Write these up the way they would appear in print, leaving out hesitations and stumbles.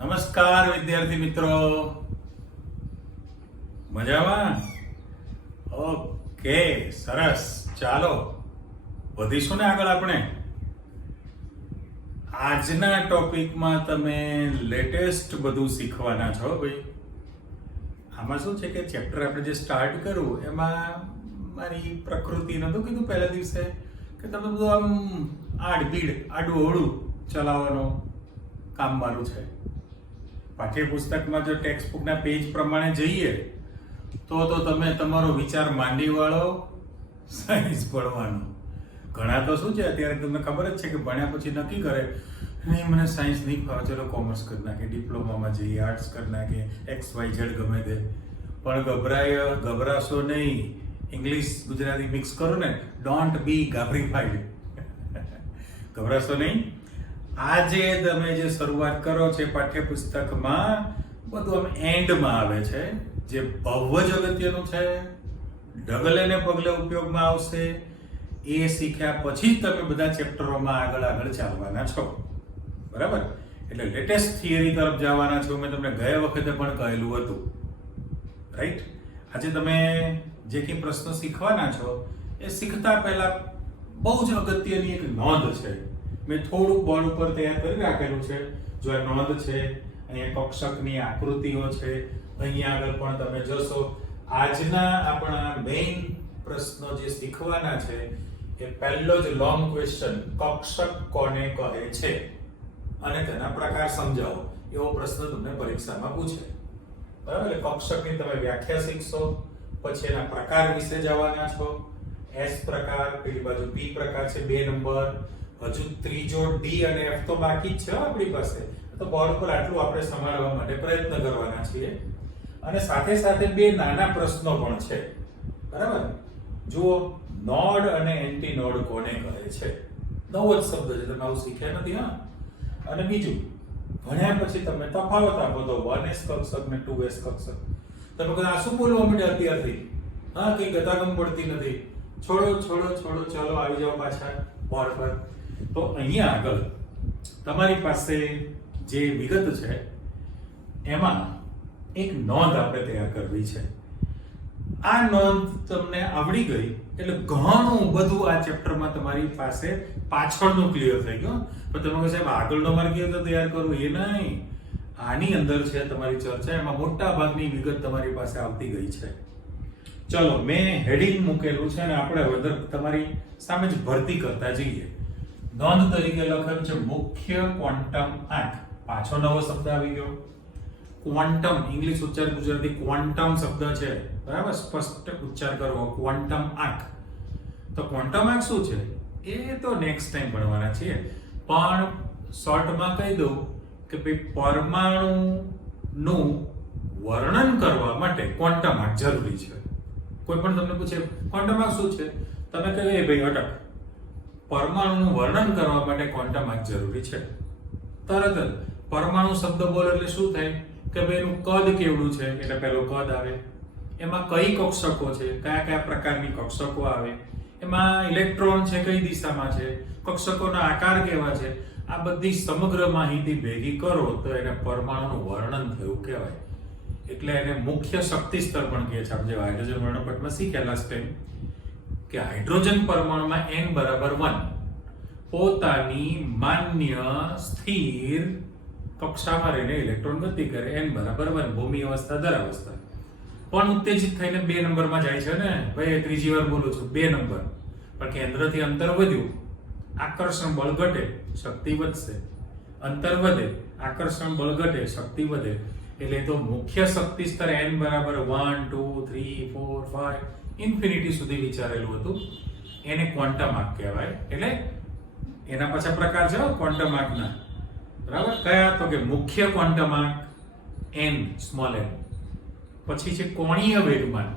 નમસ્કાર વિદ્યાર્થી મિત્રો, મજામાં? ઓકે, સરસ. ચાલો વધીશું ને આગળ. આપણે આજના ટોપિકમાં તમે લેટેસ્ટ બધું શીખવાના છો ભાઈ. આમાં શું છે કે ચેપ્ટર આપણે જે સ્ટાર્ટ કર્યું એમાં મારી પ્રકૃતિ નતું કીધું પહેલા દિવસે કે તમે બધું આમ આડું ઓળું ચલાવવાનું કામ મારું છે. પાઠ્યપુસ્તકમાં જો ટેક્સ્ટ બુકના પેજ પ્રમાણે જઈએ તો તમે તમારો વિચાર માંડી વાળો સાયન્સ ભણવાનો. ઘણા તો શું છે અત્યારે તમને ખબર જ છે કે ભણ્યા પછી નક્કી કરે નહીં મને સાયન્સ નહીં ફાવે, ચલો કોમર્સ કરી નાખે, ડિપ્લોમામાં જઈએ, આર્ટ્સ કરી નાખે, XYZ ગમે તે. પણ ગભરાશો નહીં. ઇંગ્લિશ ગુજરાતી મિક્સ કરો ને, ડોન્ટ બી ગાભરીફાઈડ. ગભરાશો નહીં. આજે તમે જે શરૂઆત કરો છે પાઠ્યપુસ્તકમાં બધું આમ એન્ડમાં આવે છે, જે બહુ જ અગત્યનું છે, ડગલે ને પગલે ઉપયોગમાં આવશે. એ શીખ્યા પછી તમે બધા ચેપ્ટરોમાં આગળ ચાલવાના છો, બરાબર? એટલે લેટેસ્ટ થિયરી તરફ જવાના છો. મેં તમને ગયા વખતે પણ કહેલું હતું, રાઈટ? આજે તમે જે કંઈ પ્રશ્નો શીખવાના છો એ શીખતા પહેલા બહુ જ અગત્યની એક નોંધ છે. મેં થોડુંક બોર્ડ ઉપર તૈયાર કરી રાખેલું છે. જો આ નોંધ છે, અહીંયા કક્ષકની આકૃતિઓ છે, અહીંયા આગળ પણ તમે જોશો. આજના આપણા મેઇન પ્રશ્નો જે શીખવાના છે એ પહેલો જ લોંગ ક્વેશ્ચન, કક્ષક કોને કહે છે અને તેના પ્રકાર સમજાવો, એવો પ્રશ્ન તમને પરીક્ષામાં પૂછે, બરાબર? કક્ષકની તમે વ્યાખ્યા શીખશો, પછી એના પ્રકાર વિશે જવાના છો. S પ્રકાર, પેલી બાજુ P પ્રકાર છે 2 નંબર. હજુ ત્રીજો D અને F તો બાકી જ છે આપણી પાસે. તો બોર્ડ પર આટલું આપણે સંભાળવા માટે પ્રયત્ન કરવાના છીએ. અને સાથે સાથે 2 નાના પ્રશ્નો પણ છે, બરાબર? જુઓ, નોડ અને એન્ટી નોડ કોને કહે છે? નવો જ શબ્દ છે, તમે આવું શીખ્યા નથી. અને બીજું, ભણ્યા પછી તમે તફાવત આપો તો 1S કક્ષક ને 2S કક્ષક. તમે કહો આ શું બોલવા માંડ્યા અત્યારથી? કઈ ગતાગમ પડતી નથી. છોડો, ચાલો આવી જાઓ પાછા બોર્ડ પર. તો અહીંયા આગળ તમારી પાસે જે વિગત છે એમાં એક નોંધ આપણે તૈયાર કરવી છે. આ નોંધ તમને આવડી ગઈ એટલે ઘણું બધું આ ચેપ્ટરમાં તમારી પાસે પાછળનું ક્લિયર થઈ ગયું. પણ તમે કહો સાહેબ આગળનો મારે કેવી રીતે તૈયાર કરવું? એ નહીં, આની અંદર છે તમારી ચર્ચા. એમાં મોટા ભાગની વિગત તમારી પાસે આવતી ગઈ છે. ચલો, મેં હેડિંગ મૂકેલું છે અને આપણે હવે તમારી સામે જ ભરતી કરતા જઈએ. નોંધ તરીકે લખેલું છે મુખ્ય ક્વોન્ટમ આંક. પાછો નવો શબ્દ આવી ગયો, ક્વોન્ટમ. ઇંગ્લિશ ઉચ્ચાર ગુજરાતી ક્વોન્ટમ શબ્દ છે, બરાબર? સ્પષ્ટ ઉચ્ચાર કરવો, ક્વોન્ટમ આંક. તો ક્વોન્ટમ આંક શું છે એ તો નેક્સ્ટ ટાઈમ ભણવાના છીએ. પણ શોર્ટમાં કહી દઉં કે ભાઈ પરમાણુનું વર્ણન કરવા માટે ક્વોન્ટમ આંક જરૂરી છે. કોઈ પણ તમને પૂછે ક્વોન્ટમ આંક શું છે, તમે કહો એ ભાઈ અટક, પરમાણુનું વર્ણન કરવા માટે ક્વોન્ટમ આંક જરૂરી છે. તરત જ પરમાણુ શબ્દ બોલો એટલે શું થાય કે ભાઈ એનું કદ કેવડું છે, એટલે પહેલો કદ આવે. એમાં કઈ કક્ષકો છે, કયા પ્રકારની કક્ષકો આવે, એમાં ઇલેક્ટ્રોન છે કઈ દિશામાં છે, કક્ષકોના આકાર કેવા છે, આ બધી સમગ્ર માહિતી ભેગી કરો તો એને પરમાણુનું વર્ણન થયું કહેવાય. એટલે એને મુખ્ય શક્તિ સ્તર પણ કહે છે. આપણે જે હાઇડ્રોજન વર્ણપટમાં શીખ્યા લાસ્ટ ટાઈમ કે હાઇડ્રોજન પરમાણુમાં n બરાબર 1 પોતાની માન્ય સ્થિર કક્ષામાં રહીને ઇલેક્ટ્રોન ગતિ કરે. n બરાબર 1 ભૂમિ અવસ્થા, ધરાવસ્થા. પણ ઉત્તેજિત થઈને 2 નંબરમાં જાય છે ને ભાઈ. ત્રીજી વાર બોલું છું, 2 નંબર. પણ કેન્દ્રથી અંતર વધ્યું, આકર્ષણ બળ ઘટે, શક્તિ વધશે. અંતર વધે, આકર્ષણ બળ ઘટે, શક્તિ વધે. એટલે તો મુખ્ય શક્તિ સ્તર n બરાબર 1 2 3 4 5 ઇન્ફિનિટી સુધી વિચારેલું હતું. એને ક્વોન્ટમ આંક કહેવાય. એટલે એના પાછા પ્રકાર છે ક્વોન્ટમ આંકના, બરાબર? કયા? તો કે મુખ્ય ક્વોન્ટમ આંક n, સ્મોલ n. પછી છે કોણીય વેગમાન.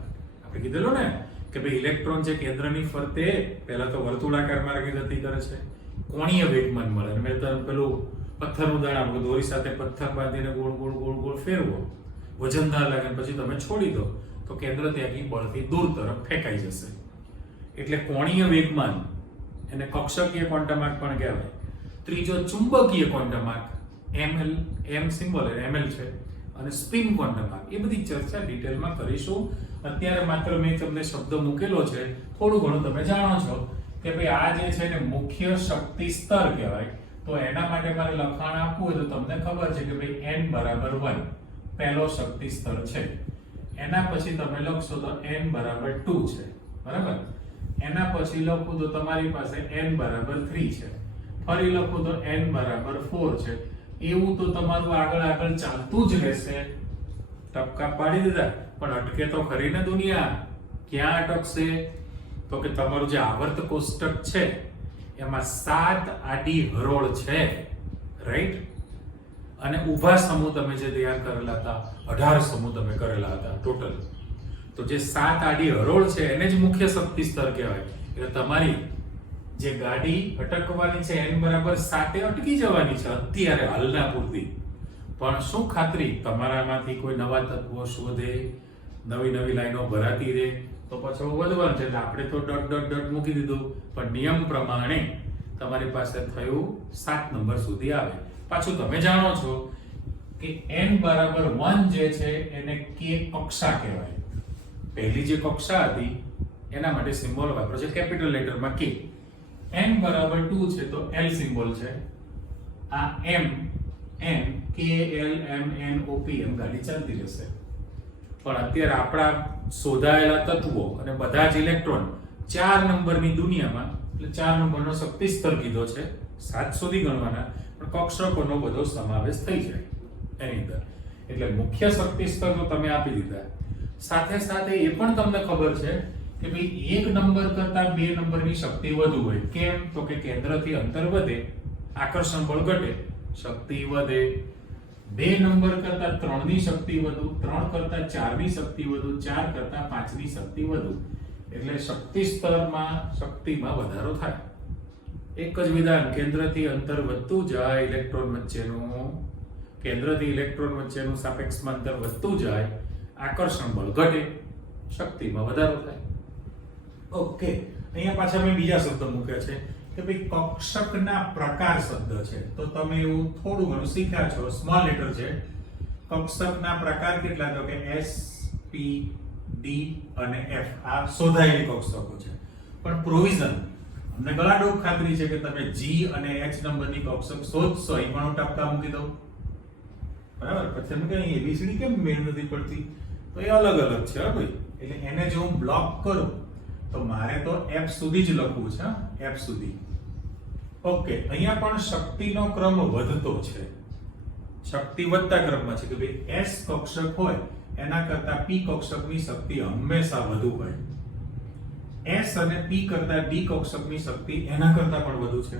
આપણે કીધેલું ને કે ભાઈ ઇલેક્ટ્રોન છે કેન્દ્રની ફરતે પહેલા તો વર્તુળાકાર માર્ગે ગતિ કરે છે, કોણીય વેગમાન મળે. મેં તો પેલું પથ્થરનું દાણા, દોરી સાથે પથ્થર બાંધીને ગોળ ફેરવો, વજનદાર લાગે, પછી તમે છોડી દો તો કેન્દ્ર ત્યાંથી બળથી દૂર તરફ ફેંકાઈ જશે. એટલે કોણીય વેગમાન એને કક્ષકીય ક્વોન્ટમ આંક પણ કહેવાય. ત્રીજો ચુંબકીય ક્વોન્ટમ આંક. એમ સિમ્બોલ ml છે અને સ્પિન ક્વોન્ટમ એ બધી ચર્ચા ડિટેલમાં કરીશું. અત્યારે માત્ર મેં તમને શબ્દ મૂકેલો છે, થોડું ઘણું તમે જાણો છો કે ભાઈ આ જે છે ને મુખ્ય શક્તિ સ્તર કહેવાય. તો એના માટે મારે લખાણ આપવું હોય તો તમને ખબર છે કે ભાઈ n બરાબર 1 પહેલો શક્તિ સ્તર છે. એના પછી તમે લખશો તો n બરાબર 2 છે, બરાબર. એના પછી લખું તો તમારી પાસે n બરાબર 3 છે, ફરી લખું તો n બરાબર 4 છે. એવું તો તમારું આગળ ચાલતું જ રહેશે. ટપકા પાડી દીધા, પણ અટકે તો ખરી ને દુનિયા. ક્યાં અટકશે? તો કે તમારું જે આવર્ત કોષ્ટક છે એમાં 7 આડી હરોળ છે, રાઈટ? અને ઊભા સમૂહ તમે જે તૈયાર કરેલા હતા 18 સમૂહ તમે કરેલા હતા ટોટલ. તો જે 7 આડી હરોળ છે એને જ મુખ્ય શક્તિ સ્તર કહેવાય. એટલે તમારી જે ગાડી અટકવાની છે n બરાબર 7 અટકી જવાની છે અત્યારે હાલના પૂરતી. પણ શું ખાતરી તમારામાંથી કોઈ નવા તત્વો શોધે, નવી લાઈનો ભરાતી રહે તો પછી વધવાનું છે. એટલે આપણે તો ડોટ મૂકી દીધું, પણ નિયમ પ્રમાણે તમારી પાસે થયું 7 નંબર સુધી આવે. પાછું તમે જાણો છો કે n બરાબર 1 જે છે એને k કક્ષા કહેવાય. પહેલી જે કક્ષા હતી એના માટે સિમ્બોલ વાપરો છે કેપિટલ લેટરમાં k. n બરાબર 2 છે તો l સિમ્બોલ છે. આ m n k l m n o p એમ ગાડી ચાલતી રહેશે. પણ અત્યારે આપણા શોધાયેલા તત્વો અને બધા જ ઇલેક્ટ્રોન 4 નંબરની દુનિયામાં, એટલે 4 નંબરનો શક્તિ સ્તર કીધો છે, 7 સુધી ગણવાના, પણ કક્ષકોનો બધો સમાવેશ થઈ જાય એની અંદર. એટલે મુખ્ય શક્તિ સ્તર તો તમે આપી દીધા. સાથે સાથે એ પણ તમને ખબર છે કે ભાઈ 1 નંબર કરતા 2 નંબરની શક્તિ વધુ હોય. કેમ? તો કે કેન્દ્રથી અંતર વધે, આકર્ષણ બળ ઘટે, શક્તિ વધે. 2 નંબર કરતા 3 ની શક્તિ વધુ, 3 કરતા 4 ની શક્તિ વધુ, 4 કરતા 5 ની શક્તિ વધુ. એટલે શક્તિ સ્તરમાં શક્તિમાં વધારો થાય. એક જ વિધાન, કેન્દ્રથી અંતર વધતું જાય ઇલેક્ટ્રોન વચ્ચેનું, કેન્દ્રથી ઇલેક્ટ્રોન વચ્ચેનું સાપેક્ષમાં અંતર વધતું જાય, આકર્ષણ બળ ઘટે, શક્તિમાં વધારો થાય. ઓકે, અહીંયા પાછા મેં બીજા શબ્દ મૂક્યા છે કે ભાઈ કક્ષકના પ્રકાર શબ્દ છે. તો તમે એવું થોડું ઘણું શીખ્યા છો, સ્મોલ લેટર છે. કક્ષકના પ્રકાર કેટલા? તો કે S, P, D અને F. આ શોધાયેલી કક્ષકો છે. પણ પ્રોવિઝન અમને ગળાડોક ખાતરી છે કે તમે G અને H નંબરની કક્ષક શોધશો, એ પણ હું ટપકા મૂકી દઉં, બરાબર. પછી એમ કે ABCD કેમ મેળ નથી પડતી? તો એ અલગ છે ભાઈ. એટલે એને જો હું બ્લોક કરું તો મારે તો F સુધી જ લખવું છે, F સુધી. ઓકે, અહીંયા પણ શક્તિનો ક્રમ વધતો છે. શક્તિ વધતા ક્રમમાં છે કે ભાઈ S કક્ષક હોય એના કરતા P કક્ષકની શક્તિ હંમેશા વધુ હોય. S અને P કરતા D કક્ષકની શક્તિ એના કરતા પણ વધુ છે.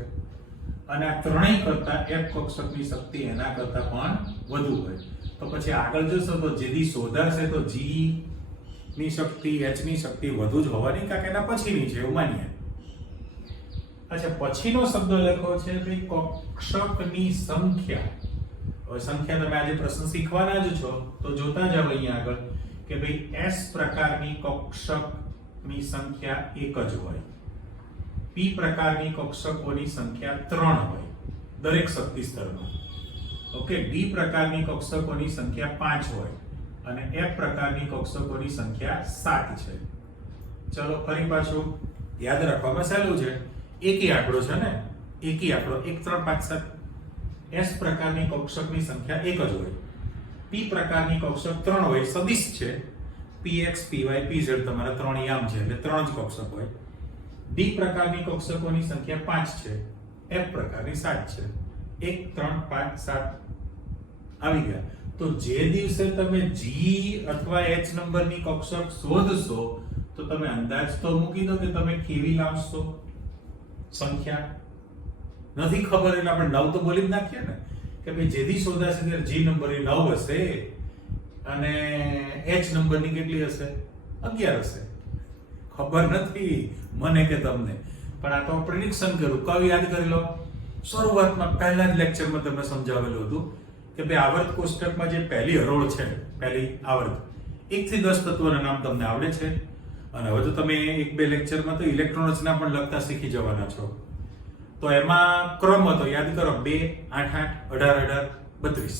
અને આ ત્રણેય કરતા F કક્ષકની શક્તિ એના કરતા પણ વધુ હોય. તો પછી આગળ જશો તો જેથી શોધાશે તો G ની શક્તિ, H ની શક્તિ વધુ જ હોવાની, કારણ કે એના પછીની છે એવું માનીએ. અચ્છા, પછીનો શબ્દ લખ્યો છે ભાઈ કક્ષકની સંખ્યા. હવે સંખ્યા તમે આજે પ્રશ્ન શીખવાના જ છો તો જોતા જાવ અહીંયા આગળ કે ભાઈ S પ્રકારની કક્ષકની સંખ્યા 1 જ હોય, P પ્રકારની કક્ષકોની સંખ્યા 3 હોય દરેક શક્તિ સ્તરમાં. ઓકે, D પ્રકારની કક્ષકોની સંખ્યા 5 હોય અને F પ્રકારની કક્ષકોની સંખ્યા 7 છે. ચલો ફરી પાછું યાદ રાખવામાં સહેલું છે. એકી આંકડો છે ને, એકી આંકડો 1 3 5 7. S પ્રકારની કક્ષકની સંખ્યા 1 જ હોય, P પ્રકારની કક્ષક 3 હોય, સદિશ છે, Px Py Pz તમારા 3 યામ છે એટલે 3 જ કક્ષક હોય. D પ્રકારની કક્ષકોની સંખ્યા 5 છે, F પ્રકારની 7 છે. 1 3 5 7 આવી ગયા. તો જે દિવસે તમે G અથવા H નંબરની કક્ષક શોધશો તો તમે અંદાજ તો મૂકી દો કે તમે કેવી લાવશો સંખ્યા. નથી ખબર એટલે આપણે 9 તો બોલી જ નાખીએ ને કે ભાઈ જેથી શોધાશે ત્યારે G નંબરની 9 હશે અને H નંબરની કેટલી હશે? 11 હશે. ખબર નથી મને કે તમને, પણ આ તો પ્રેડિક્શન કરું. કવ યાદ કરી લો, શરૂઆતમાં પહેલા જ લેક્ચરમાં તમને સમજાવેલું હતું કે ભાઈ આવર્ત કોષ્ટકમાં જે પહેલી હરોળ છે, પહેલી આવર્ત, 1 થી 10 તત્વોના નામ તમને આવડે છે. અને હવે તો તમે 1-2 લેક્ચરમાં તો ઇલેક્ટ્રોન રચના પણ લખતા શીખી જવાના છો. તો એમાં ક્રમ હતો, યાદ કરો, 2 8 8 18 18 32.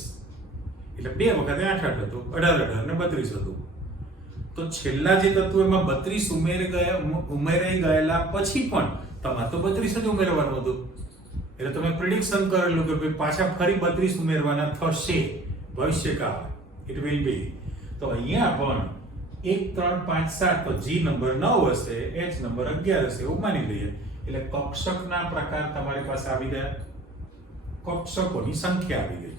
એટલે 2 વખતે 8 8 હતું, 18 18 ને 32 હતું. તો છેલ્લા જે તત્વો એમાં 32 ઉમેરાઈ ગયેલા પછી પણ તમારે તો 32 જ ઉમેરવાનું હતું. એટલે તમે પ્રિડિક્શન કરેલું કે ભાઈ પાછા ફરી 32 ઉમેરવાના થશે ભવિષ્યકાળ. It will be. તો અહીંયા પણ 1 3 5 7 તો G નંબર 9 હશે, H નંબર 11 હશે એવું માની લઈએ. એટલે કક્ષકના પ્રકાર તમારી પાસે આવી ગયા, કક્ષકોની સંખ્યા આવી ગઈ.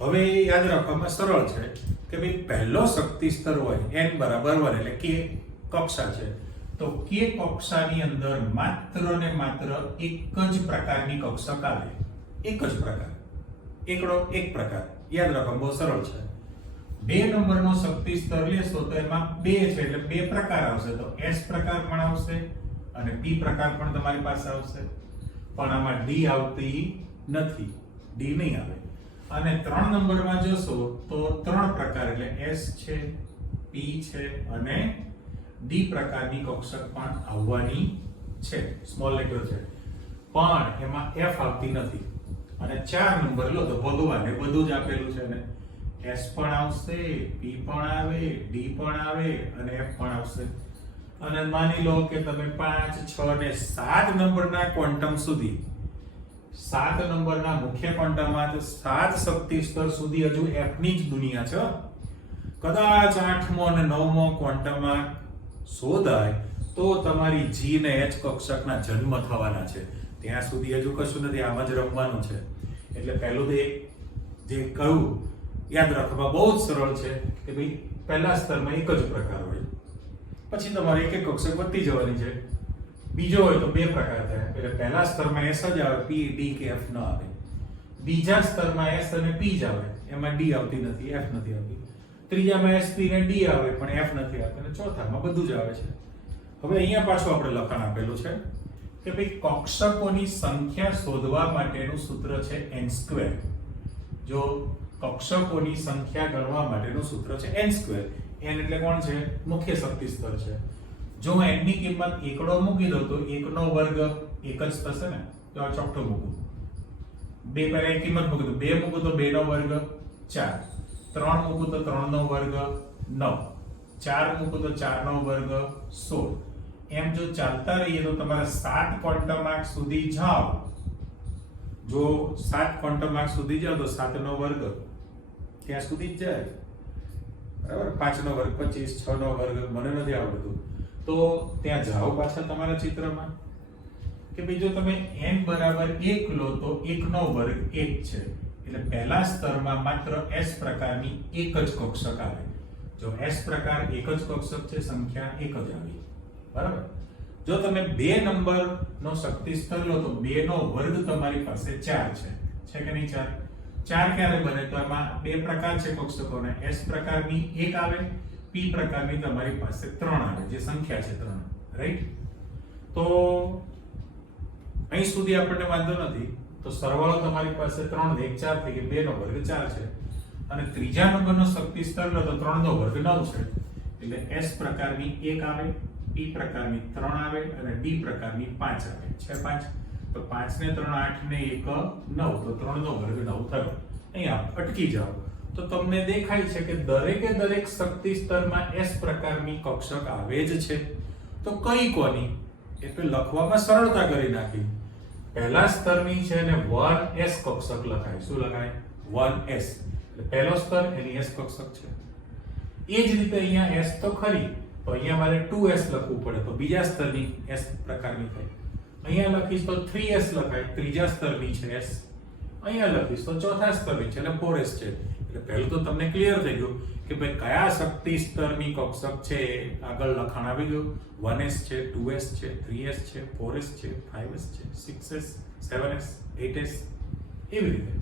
હવે યાદ રાખવામાં સરળ છે કે ભાઈ પહેલો શક્તિ સ્તર હોય n બરાબર 1 એટલે k કક્ષા છે, તો k કક્ષાની અંદર માત્ર ને માત્ર એક જ પ્રકારની કક્ષક આવે. એક જ પ્રકાર, એકડો એક પ્રકાર. યાદ રાખવા બહુ સરળ છે. 2 નંબરનો શક્તિ સ્તર લેશો તો એમાં 2 છે એટલે 2 પ્રકાર આવશે. તો S પ્રકાર પણ આવશે અને P પ્રકાર પણ તમારી પાસે આવશે. પણ આમાં D આવતી નથી, D નહીં આવે. અને 3 નંબરમાં જોશો તો 3 પ્રકાર એટલે S છે, P છે અને D પ્રકારની કક્ષક પણ આવવાની છે, સ્મોલ લેટર છે. પણ એમાં F આવતી નથી. અને 4 નંબર લો તો ભગવાને બધું જ આપેલું છે ને, S પણ આવશે, P પણ આવે, D પણ આવે અને F પણ આવશે. અને માની લો કે તમે 5 6 ને 7 નંબરના ક્વોન્ટમ સુધી, 7 નંબરના મુખ્ય ક્વોન્ટમમાં 7 શક્તિ સ્તર સુધી હજુ F ની જ દુનિયા છે. કદાચ 8મો અને 9મો ક્વોન્ટમમાં શોધાય તો તમારી G ને H કક્ષકના જન્મ થવાના છે. ત્યાં સુધી હજુ કશું નથી, આમ જ રમવાનું છે. એટલે પહેલું તો જે કહ્યું યાદ રાખવા બહુ જ સરળ છે કે ભાઈ પહેલા સ્તરમાં એક જ પ્રકાર હોય, પછી તમારે એક એક કક્ષક વધતી જવાની છે. બીજો હોય તો 2 પ્રકાર થાય. એટલે પહેલા સ્તરમાં S જ આવે, P D કે F ન આવે. બીજા સ્તરમાં S અને P જ આવે, એમાં D આવતી નથી, F નથી આવતી. ત્રીજામાં S P ને D આવે પણ F નથી આવતું. અને ચોથામાં બધું જ આવે છે. હવે અહીંયા પાછું આપણે લખાણ આપેલું છે કે ભાઈ કક્ષકોની સંખ્યા શોધવા માટેનું સૂત્ર છે n². જો કક્ષકોની સંખ્યા ગણવા માટેનું સૂત્ર છે n². n એટલે કોણ છે? મુખ્ય શક્તિ સ્તર છે. જો હું n ની કિંમત એકડો મૂકી દઉં તો 1 નો વર્ગ 1 જ થશે ને. તો આ ચોકટો મૂકું, 2 પહેલા એક કિંમત મૂકી દઉં, 2 મૂકું તો 2 નો વર્ગ 4, 3 મૂકું તો 3 નો વર્ગ 9, 4 મૂકું તો 4 નો વર્ગ 16. એમ જો ચાલતા રહીએ તો તમારે 7 ક્વોન્ટમ માર્ક સુધી જાઓ. જો 7 ક્વોન્ટમ માર્ક સુધી જાઓ તો 7 નો વર્ગ ત્યાં સુધી જ જાય, બરાબર. 5 નો વર્ગ 25, 6 નો વર્ગ મને નથી આવડતું તો ત્યાં જાઓ પાછા તમારા ચિત્રમાં કે ભાઈ જો તમે n બરાબર 1 લો તો 1 નો વર્ગ 1 છે. એટલે પહેલા સ્તરમાં માત્ર S પ્રકારની એક જ કક્ષક આવે. જો S પ્રકાર એક જ કક્ષક છે, સંખ્યા એક જ આવી, બરાબર. જો તમે 2 નંબરનો શક્તિ સ્તર લો તો 2 નો વર્ગ તમારી પાસે 4 છે કે નહીં? 4 ક્યારે બને? તો એમાં 2 પ્રકાર છે કક્ષકોના. S પ્રકારની 1 આવે, P પ્રકારની તમારી પાસે 3 આવે, જે સંખ્યા છે 3, રાઈટ? તો અહીં સુધી આપણને વાંધો નથી. તો સરવાળો તમારી પાસે 3 ને 1 4 થઈ ગઈ, 2 નો વર્ગ 4 છે. અને ત્રીજા નંબરનો શક્તિ સ્તર લો તો 3 નો વર્ગ 9 છે. એટલે S પ્રકારની 1 આવે, P પ્રકારની 3 આવે અને D પ્રકારની 5 આવે. છે 5. તો 5 ને 3 8 ને 1 9, તો 3 નો વર્ગ 9 થયો. અહીંયા અટકી જાઓ તો તમને દેખાય છે કે દરેકે દરેક શક્તિ સ્તરમાં S પ્રકારની કક્ષક આવે જ છે. તો કઈ કોની? એટલે લખવામાં સરળતા કરી નાખી. પહેલા સ્તરની છે ને 1S કક્ષક લખાય. શું લખાય? 1S. એટલે પહેલો સ્તર એની S કક્ષક છે. એ જ રીતે અહીંયા S તો ખરી, તો અહીંયા મારે 2S લખવું પડે, તો બીજા સ્તરની S પ્રકારની થાય. અહીંયા લખીશ તો 3S લખાય, ત્રીજા સ્તરની છે S. અહીંયા લખીશ તો ચોથા સ્તરની છે એટલે 4S છે. એટલે પહેલું તો તમને ક્લિયર થઈ ગયું કે ભાઈ કયા શક્તિ સ્તરની કક્ષક છે. આગળ લખાણ આવી ગયું. 1S છે, 2S છે, 3S છે, 4S છે, 5S છે, 6S, 7S, 8S, એવી રીતે.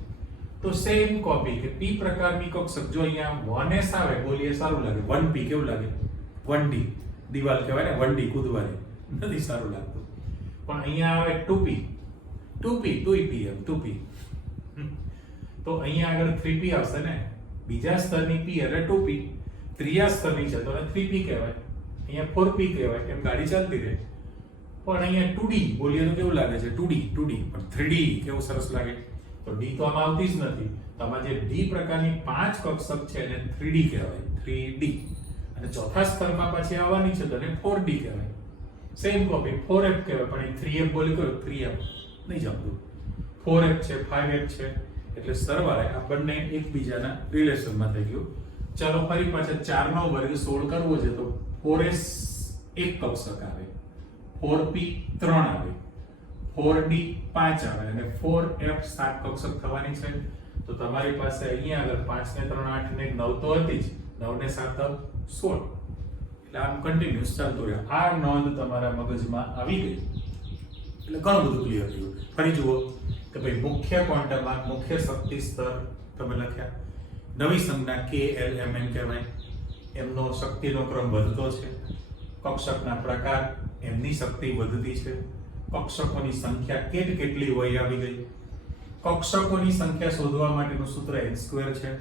તો સેમ કોપી કે P પ્રકારની કક્ષક જો અહીંયા 1S આવે, બોલીએ સારું લાગે. 1P કેવું લાગે? 1D દિવાલ કહેવાય ને, 1D કૂદવાની, નથી સારું લાગતું. પણ અહીંયા આવે 2P, 2P એમ 2P. તો અહીંયા આગળ 3P આવશે ને. બીજા સ્તરની P એટલે 2P, ત્રીજા સ્તરની છે તો 3P કહેવાય. અહીંયા 4P કહેવાય. એમ ગાડી ચાલતી રહે. પણ અહીંયા 2D બોલીએ તો કેવું લાગે છે? 2D પણ 3D કેવું સરસ લાગે. તો ડી તો આમાં આવતી જ નથી. તો આમાં જે ડી પ્રકારની 5 કક્ષક છે એને 3D કહેવાય, 3D. અને ચોથા સ્તરમાં પાછી આવવાની છે તો એને 4D કહેવાય. સેમ કોપી 4F કહેવાય, પણ એ 3F બોલી કરો, 3F નહીં જમતું. 4F છે, 5F છે, એટલે સરવાળે આ બંને એકબીજાના રિલેશનમાં થઈ ગયું. ચાલો ફરી પાછા 4 નો વર્ગ 16 કરવો છે તો 4S એક કક્ષક આવે, 4P 3 આવે, 4D 5 આવે અને 4F 7 કક્ષક થવાની છે. તો તમારી પાસે અહીંયા આગળ 5 ને 3 8 ને 9 તો હતી જ, 9 ને 7 16. એટલે આમ કન્ટિન્યુઅસ ચાલતું રહે. આ નોંધ તમારા મગજમાં આવી ગઈ એટલે ઘણું બધું ક્લિયર થયું. ફરી જુઓ કે ભાઈ મુખ્ય ક્વોન્ટમમાં મુખ્ય શક્તિ સ્તર તમે લખ્યા, નવી સંજ્ઞા KLMN કહેવાય, એમનો શક્તિનો ક્રમ વધતો છે, કક્ષકના પ્રકાર એમની શક્તિ વધતી છે, કક્ષકોની સંખ્યા કેટલી હોય આવી ગઈ, કક્ષકોની સંખ્યા શોધવા માટેનું સૂત્ર n² છે,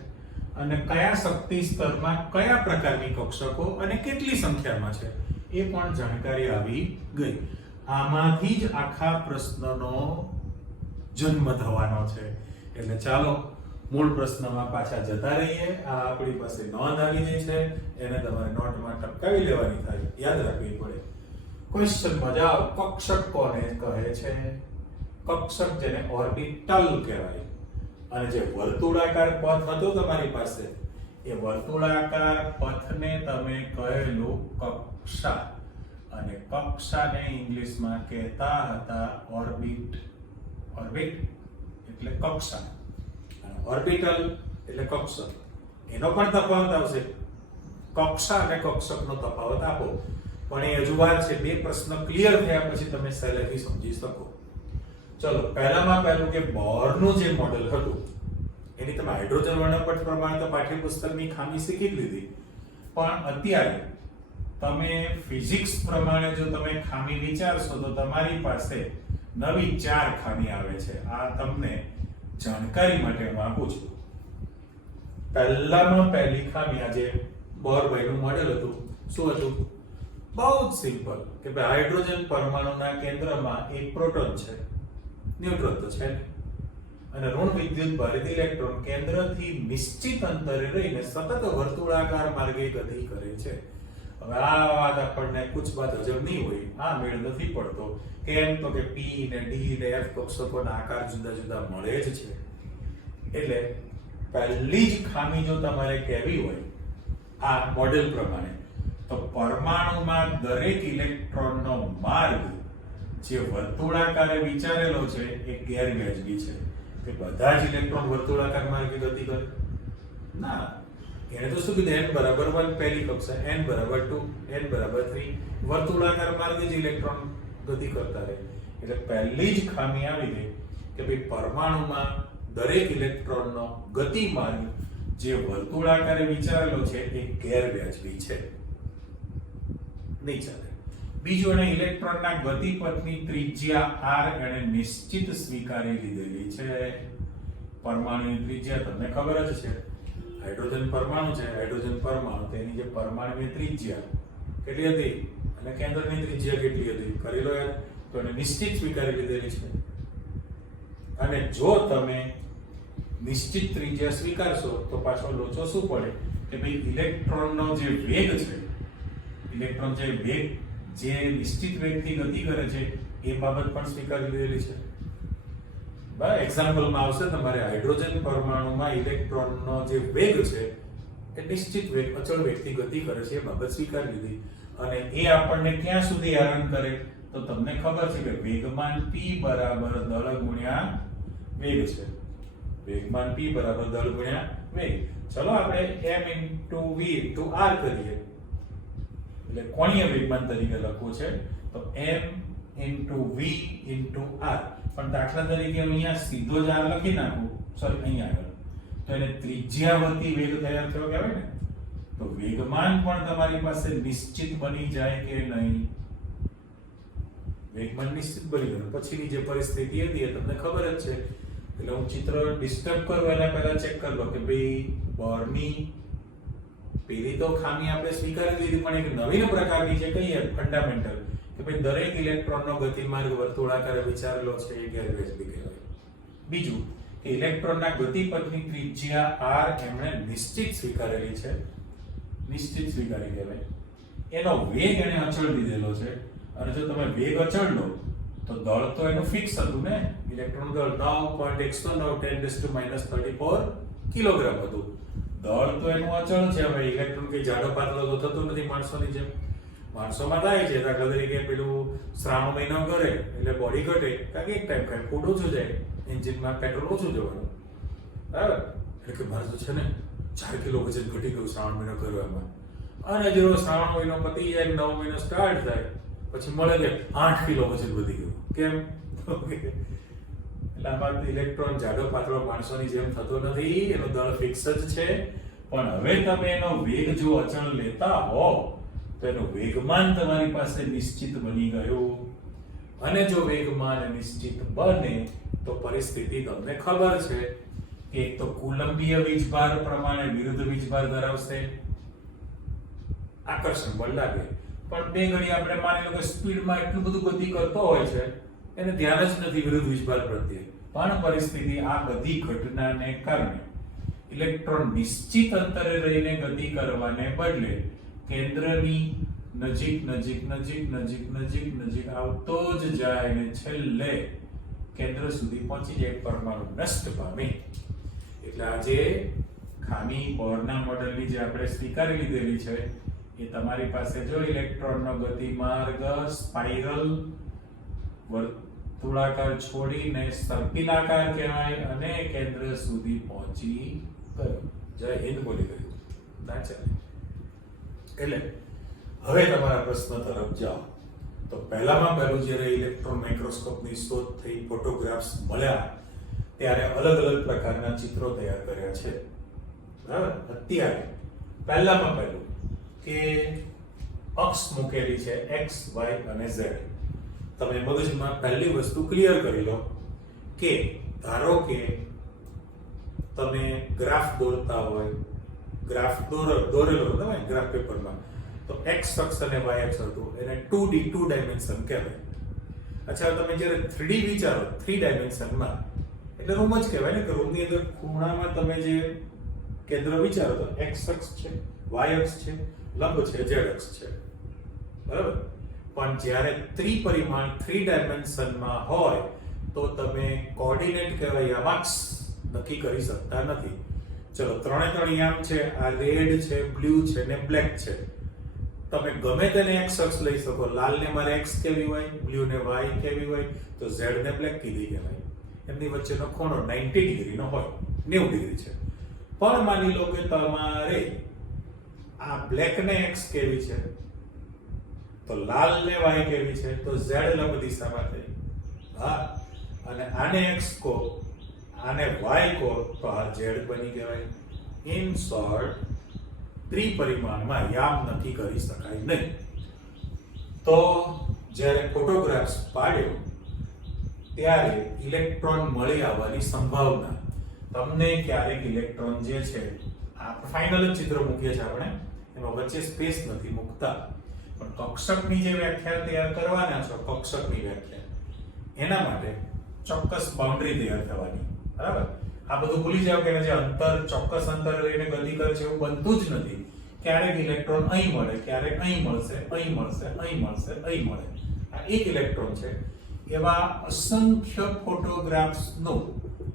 અને કયા શક્તિ સ્તરમાં કયા પ્રકારની કક્ષકો અને કેટલી સંખ્યામાં છે એ પણ જાણકારી આવી ગઈ. આમાંથી જ આખા પ્રશ્નનો જન્મ થવાનો છે. એટલે ચાલો મૂળ પ્રશ્નમાં પાછા જતા રહીએ. આ આપણી પાસે નોંધ આવી ગઈ છે, એને તમારે નોટમાં ટપકાવી લેવાની થાય, યાદ રાખવી પડે. ક્વેશ્ચનમાં જાઓ, કક્ષક કોને કહે છે? કક્ષક જેને ઓર્બિટલ કહેવાય. અને જે વર્તુળાકાર પથ હતો તમારી પાસે, એ વર્તુળાકાર પથને તમે કહેલું કક્ષા, અને કક્ષાને ઇંગ્લિશમાં કહેતા હતા ઓર્બિટ. ઓર્બિટ એટલે કક્ષા, ઓર્બિટલ એટલે કક્ષક. એનો પણ તફાવત આવશે. કક્ષા અને કક્ષકનો તફાવત આપો, પણ એ હજુ વાર છે. બે પ્રશ્ન ક્લિયર થયા પછી તમે સહેલાઈથી સમજી શકો. ચલો, પહેલામાં પહેલું કે બોરનું જે મોડેલ હતું એની તમે હાઇડ્રોજન વર્ણપટ પ્રમાણે તો પાઠ્યપુસ્તકની ખામી શીખી લીધી, પણ અત્યારે તમે ફિઝિક્સ પ્રમાણે જો તમે ખામી વિચારશો તો તમારી પાસે નવી 4 ખામી આવે છે. આ તમને જાણકારી માટે હું આપું છું. પહેલામાં પહેલી ખામી આ જે બોરભાઈનું મોડેલ હતું, શું હતું? બહુ જ સિમ્પલ કે ભાઈ હાઇડ્રોજન પરમાણુના કેન્દ્રમાં એક પ્રોટોન છે, ન્યુટ્રોન તો છે, અને ઋણ વિદ્યુત ભારિત ઇલેક્ટ્રોન કેન્દ્રથી નિશ્ચિત અંતરે રહીને સતત વર્તુળાકાર માર્ગે ગતિ કરે છે. હવે આ વાત આપણને કુછ બાત હજમ નહીં હોય, આ મેળ નથી પડતો. કેમ તો કે P ને D ને F કક્ષકોના આકાર જુદા જુદા મળે જ છે. એટલે પહેલી જ ખામી જો તમારે કહેવી હોય આ મોડેલ પ્રમાણે, તો પરમાણુમાં દરેક ઇલેક્ટ્રોનનો માર્ગ જે વર્તુળાકારે વિચારેલો છે એ ગેરવ્યાજબી છે. કે બધા જ ઇલેક્ટ્રોન વર્તુળાકાર માર્ગે ગતિ કરે? ના, એને તો શું કીધું? n બરાબર 1 પહેલી કક્ષા, n બરાબર 2, n બરાબર 3, વર્તુળાકાર માર્ગે જ ઇલેક્ટ્રોન ગતિ કરતા રહે. એટલે પહેલી જ ખામી આવી ગઈ કે ભાઈ પરમાણુમાં દરેક ઇલેક્ટ્રોનનો ગતિ માર્ગ જે વર્તુળાકારે વિચારેલો છે એ ગેરવ્યાજબી છે, નહીં ચાલે. બીજું, એને ઇલેક્ટ્રોનના ગતિપથની ત્રિજ્યા r એને નિશ્ચિત સ્વીકારી લીધેલી છે. પરમાણુની ત્રિજ્યા તમને ખબર જ છે, હાઇડ્રોજન પરમાણુ છે, હાઇડ્રોજન પરમાણુ, તેની જે પરમાણુની ત્રિજ્યા કેટલી હતી અને કેન્દ્રની ત્રિજ્યા કેટલી હતી કરી લો યાર. તો એને નિશ્ચિત સ્વીકારી લીધેલી છે. અને જો તમે નિશ્ચિત ત્રિજ્યા સ્વીકારશો તો પાછો લોચો શું પડે કે ભાઈ ઇલેક્ટ્રોનનો જે વેગ છે, ઇલેક્ટ્રોન જે નિશ્ચિત વેગથી ગતિ કરે છે એ બાબત પણ સ્વીકારી લીધેલી છે. બરાબર, એક્ઝામ્પલમાં આવશે તમારે હાઇડ્રોજન પરમાણુમાં ઇલેક્ટ્રોનનો જે વેગ છે એ નિશ્ચિત વેગ, અચળ વેગથી ગતિ કરે છે એ બાબત સ્વીકારી લીધી. અને એ આપણને ક્યાં સુધી હેરાન કરે? તો તમને ખબર છે કે વેગમાન p બરાબર દળ ગુણ્યા વેગ છે. વેગમાન p બરાબર દળ ગુણ્યા વેગ. ચલો આપણે m * v * r કરીએ. એટલે કોણીય વેગમાન તરીકે લખવું છે તો m * v * r. પણ દાખલા તરીકે અહીંયા સીધો જ r લખી નાખું, સોરી અહીંયા આગળ, તો એને ત્રિજ્યાવર્તી વેગ તૈયાર થયો કહેવાય ને. તો વેગમાન પણ તમારી પાસે નિશ્ચિત બની જાય કે નહીં? વેગમાન નિશ્ચિત બની ગયું. પછીની જે પરિસ્થિતિ હતી એ તમને ખબર જ છે. એટલે હું ચિત્ર ડિસ્ટર્બ કરું એના પહેલા ચેક કરી લો કે ભાઈ બોરની પેલી તો ખામી આપણે સ્વીકારી લીધી, પણ એક નવીન પ્રકારની જે કહીએ ફંડામેન્ટલ કે ભાઈ દરેક ઇલેક્ટ્રોનનો ગતિમાર્ગ વર્તુળાકારે વિચારેલો છે એ ગેરવ્યાજબી કહેવાય. બીજું કે ઇલેક્ટ્રોનના ગતિપથની ત્રિજ્યા r એમણે નિશ્ચિત સ્વીકારેલી છે, નિશ્ચિત સ્વીકારી કહેવાય. એનો વેગ એને અચળ દીધેલો છે, અને જો તમે વેગ અચળ લો તો દળ તો એનું ફિક્સ હતું ને. ઇલેક્ટ્રોન દળ 9.610 કિલોગ્રામ હતું. દળ તો એનું અચળ છે. હવે ઇલેક્ટ્રોન કે જાડો પાતળો તો થતો નથી માણસોની જેમ. માણસોમાં થાય છે, દાખલા તરીકે પેલું શ્રાવણ મહિનો કરે એટલે બોડી ઘટે, કારણ કે એક ટાઈમ ખાય ફૂડ ઓછું જાય, એન્જિનમાં પેટ્રોલ ઓછું જવાનું, બરાબર. એટલે કે મારે તો છે ને 4 કિલો વજન ઘટી ગયું શ્રાવણ મહિનો કરવામાં. અને જો શ્રાવણ મહિનો પતી જાય, 9 મહિનો સ્ટાર્ટ થાય, પછી મળે કે 8 કિલો વજન વધી ગયું. કેમ? એટલે આમાં ઇલેક્ટ્રોન જાડો પાતળો માણસોની જેમ થતો નથી, એનો દળ ફિક્સ જ છે. પણ હવે તમે એનો વેગ જો અચળ લેતા હો તો એનું વેગમાન તમારી પાસે નિશ્ચિત બની ગયું. અને જો વેગમાન નિશ્ચિત બને તો પરિસ્થિતિ તમને ખબર છે કે એક તો કુલંબીય વીજભાર પ્રમાણે વિરુદ્ધ વીજભાર ધરાવશે, આકર્ષણ બળ લાગે. પણ બે ઘડી આપણે માની લો કે સ્પીડમાં એટલું બધું ગતિ કરતો હોય છે, એને ધ્યાન જ નથી વિરુદ્ધ વીજભાર પ્રત્યે. પણ પરિસ્થિતિ આ બધી ઘટનાને કારણે ઇલેક્ટ્રોન નિશ્ચિત અંતરે રહીને ગતિ કરવાને બદલે કેન્દ્રની નજીક નજીક નજીક નજીક નજીક નજીક આવતો જ જાય અને છેલ્લે કેન્દ્ર સુધી પહોંચી જાય, પરમાણુ નષ્ટ પામે. એટલે આ જે ખામી બોરના મોડેલની જે આપણે સ્વીકારી લીધેલી છે, એ તમારી પાસે જો ઇલેક્ટ્રોનનો ગતિમાર્ગ સ્પાઇરલ વર્તુળાકાર છોડીને સર્પિલાકાર કહેવાય અને કેન્દ્ર સુધી પહોંચી ગયો. જય હિન્દ બોલી ગયું ના ચાલે. એટલે હવે તમારા પ્રશ્ન તરફ જાઓ તો પહેલામાં પહેલું જ્યારે ઇલેક્ટ્રોન માઇક્રોસ્કોપની શોધ થઈ, ફોટોગ્રાફ્સ મળ્યા, ત્યારે અલગ અલગ પ્રકારના ચિત્રો તૈયાર કર્યા છે, બરાબર. અત્યારે પહેલામાં પહેલું કે અક્ષ મૂકેલી છે x, y અને z. તમે મગજમાં પહેલી વસ્તુ ક્લિયર કરી લો કે ધારો કે તમે ગ્રાફ દોરતા હોય, ગ્રાફ દોરેલો તમે ગ્રાફ પેપરમાં, તો x અક્ષ અને y અક્ષ હતું, એને 2D 2 ડાયમેન્શન કહેવાય. અચ્છા, તમે જ્યારે 3D વિચારો 3 ડાયમેન્શનમાં, એટલે રૂમ જ કહેવાય ને કે રૂમની અંદર ખૂણામાં તમે જે કેન્દ્ર વિચારો તો x અક્ષ છે, y અક્ષ છે, લંબ છે, z અક્ષ છે, બરાબર. પણ જ્યારે ત્રિપરિમાણ 3 ડાયમેન્શનમાં હોય તો તમે કોઓર્ડિનેટ કહેવાય યામાક્સ નક્કી કરી શકતા નથી. ચલો, ત્રણે ત્રણ યામ છે, આ રેડ છે, બ્લુ છે ને બ્લેક છે. તમે ગમે તેને x અક્ષ લઈ શકો. લાલ ને મારે x કેવી હોય, બ્લુ ને y કેવી હોય, તો z ને બ્લેક કીધી કહેવાય. એમની વચ્ચેનો ખૂણો 90 ડિગ્રીનો હોય, 90 ડિગ્રી છે. પણ માની લો કે તમારે આ બ્લેક ને x કેવી છે, તો લાલ ને y કેવી છે, તો z લંબ દિશામાં થઈ. હા, અને આને x કો, આને y કો, તો આ z બની કહેવાય. ઇન શોર્ટ, ત્રિપરિમાણમાં યામ નક્કી કરી શકાય નહીં. તો જ્યારે ફોટોગ્રાફ્સ પાડ્યો ત્યારે ઇલેક્ટ્રોન મળી આવવાની સંભાવના, તમને ક્યારેક ઇલેક્ટ્રોન જે છે, આ ફાઇનલ જ ચિત્ર મૂકીએ છીએ આપણે, એમાં વચ્ચે સ્પેસ નથી મૂકતા, પણ કક્ષકની જે વ્યાખ્યા તૈયાર કરવાના છો, કક્ષકની વ્યાખ્યા, એના માટે ચોક્કસ બાઉન્ડ્રી તૈયાર થવાની, બરાબર. આ બધું ભૂલી જાવ કે જે અંતર, ચોક્કસ અંતર લઈને ગતિ કરે છે એવું બનતું જ નથી. ક્યારેક ઇલેક્ટ્રોન અહીં મળે, ક્યારેક અહીં મળશે, અહીં મળશે, અહીં મળશે, અહીં મળે. આ એક ઇલેક્ટ્રોન છે. એવા અસંખ્ય ફોટોગ્રાફ્સનું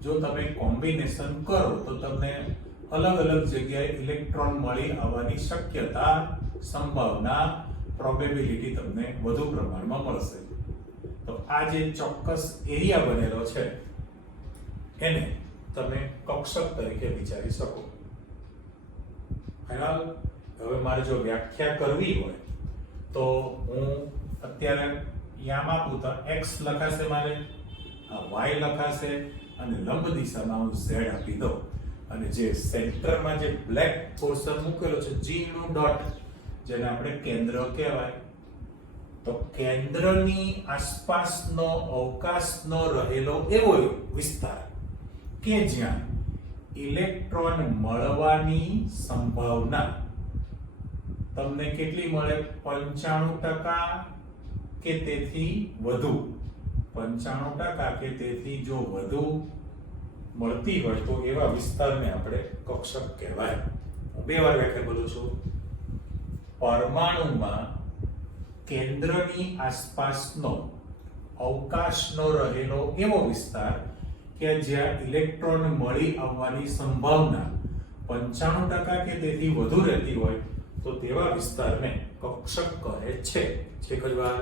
જો તમે કોમ્બિનેશન કરો તો તમને અલગ અલગ જગ્યાએ ઇલેક્ટ્રોન મળી આવવાની શક્યતા, સંભાવના, પ્રોબેબિલિટી તમને વધુ પ્રમાણમાં મળશે. તો આ જે ચોક્કસ એરિયા બનેલો છે એને તમે કક્ષક તરીકે વિચારી શકો. ફાઇનલ. હવે મારે જો વ્યાખ્યા કરવી હોય તો હું અત્યારે યામ આપું તો x લખાશે, મારે આ y લખાશે, અને લંબ દિશામાં હું z આપી દઉં. અને જે સેન્ટરમાં જે બ્લેક પોર્શન મૂકેલો છે, G નું ડોટ, જેને આપણે કેન્દ્ર કહેવાય, તો કેન્દ્રની આસપાસનો અવકાશનો રહેલો એવો વિસ્તાર કે જ્યાં ઇલેક્ટ્રોન મળવાની સંભાવના તમને કેટલી મળે? 95% કે તેથી વધુ. 95% કે તેથી જો વધુ, મળતી હોય તો એવા વિસ્તારને આપણે કક્ષક કહેવાય. હું બે વાર વ્યાખ્યા બોલું છું. પરમાણુમાં કેન્દ્રની આસપાસનો અવકાશનો રહેલો એવો વિસ્તાર કે જ્યાં ઇલેક્ટ્રોન મળી આવવાની સંભાવના 95% કે તેથી વધુ રહેતી હોય તો તેવા વિસ્તારને કક્ષક કહે છે. એક વાર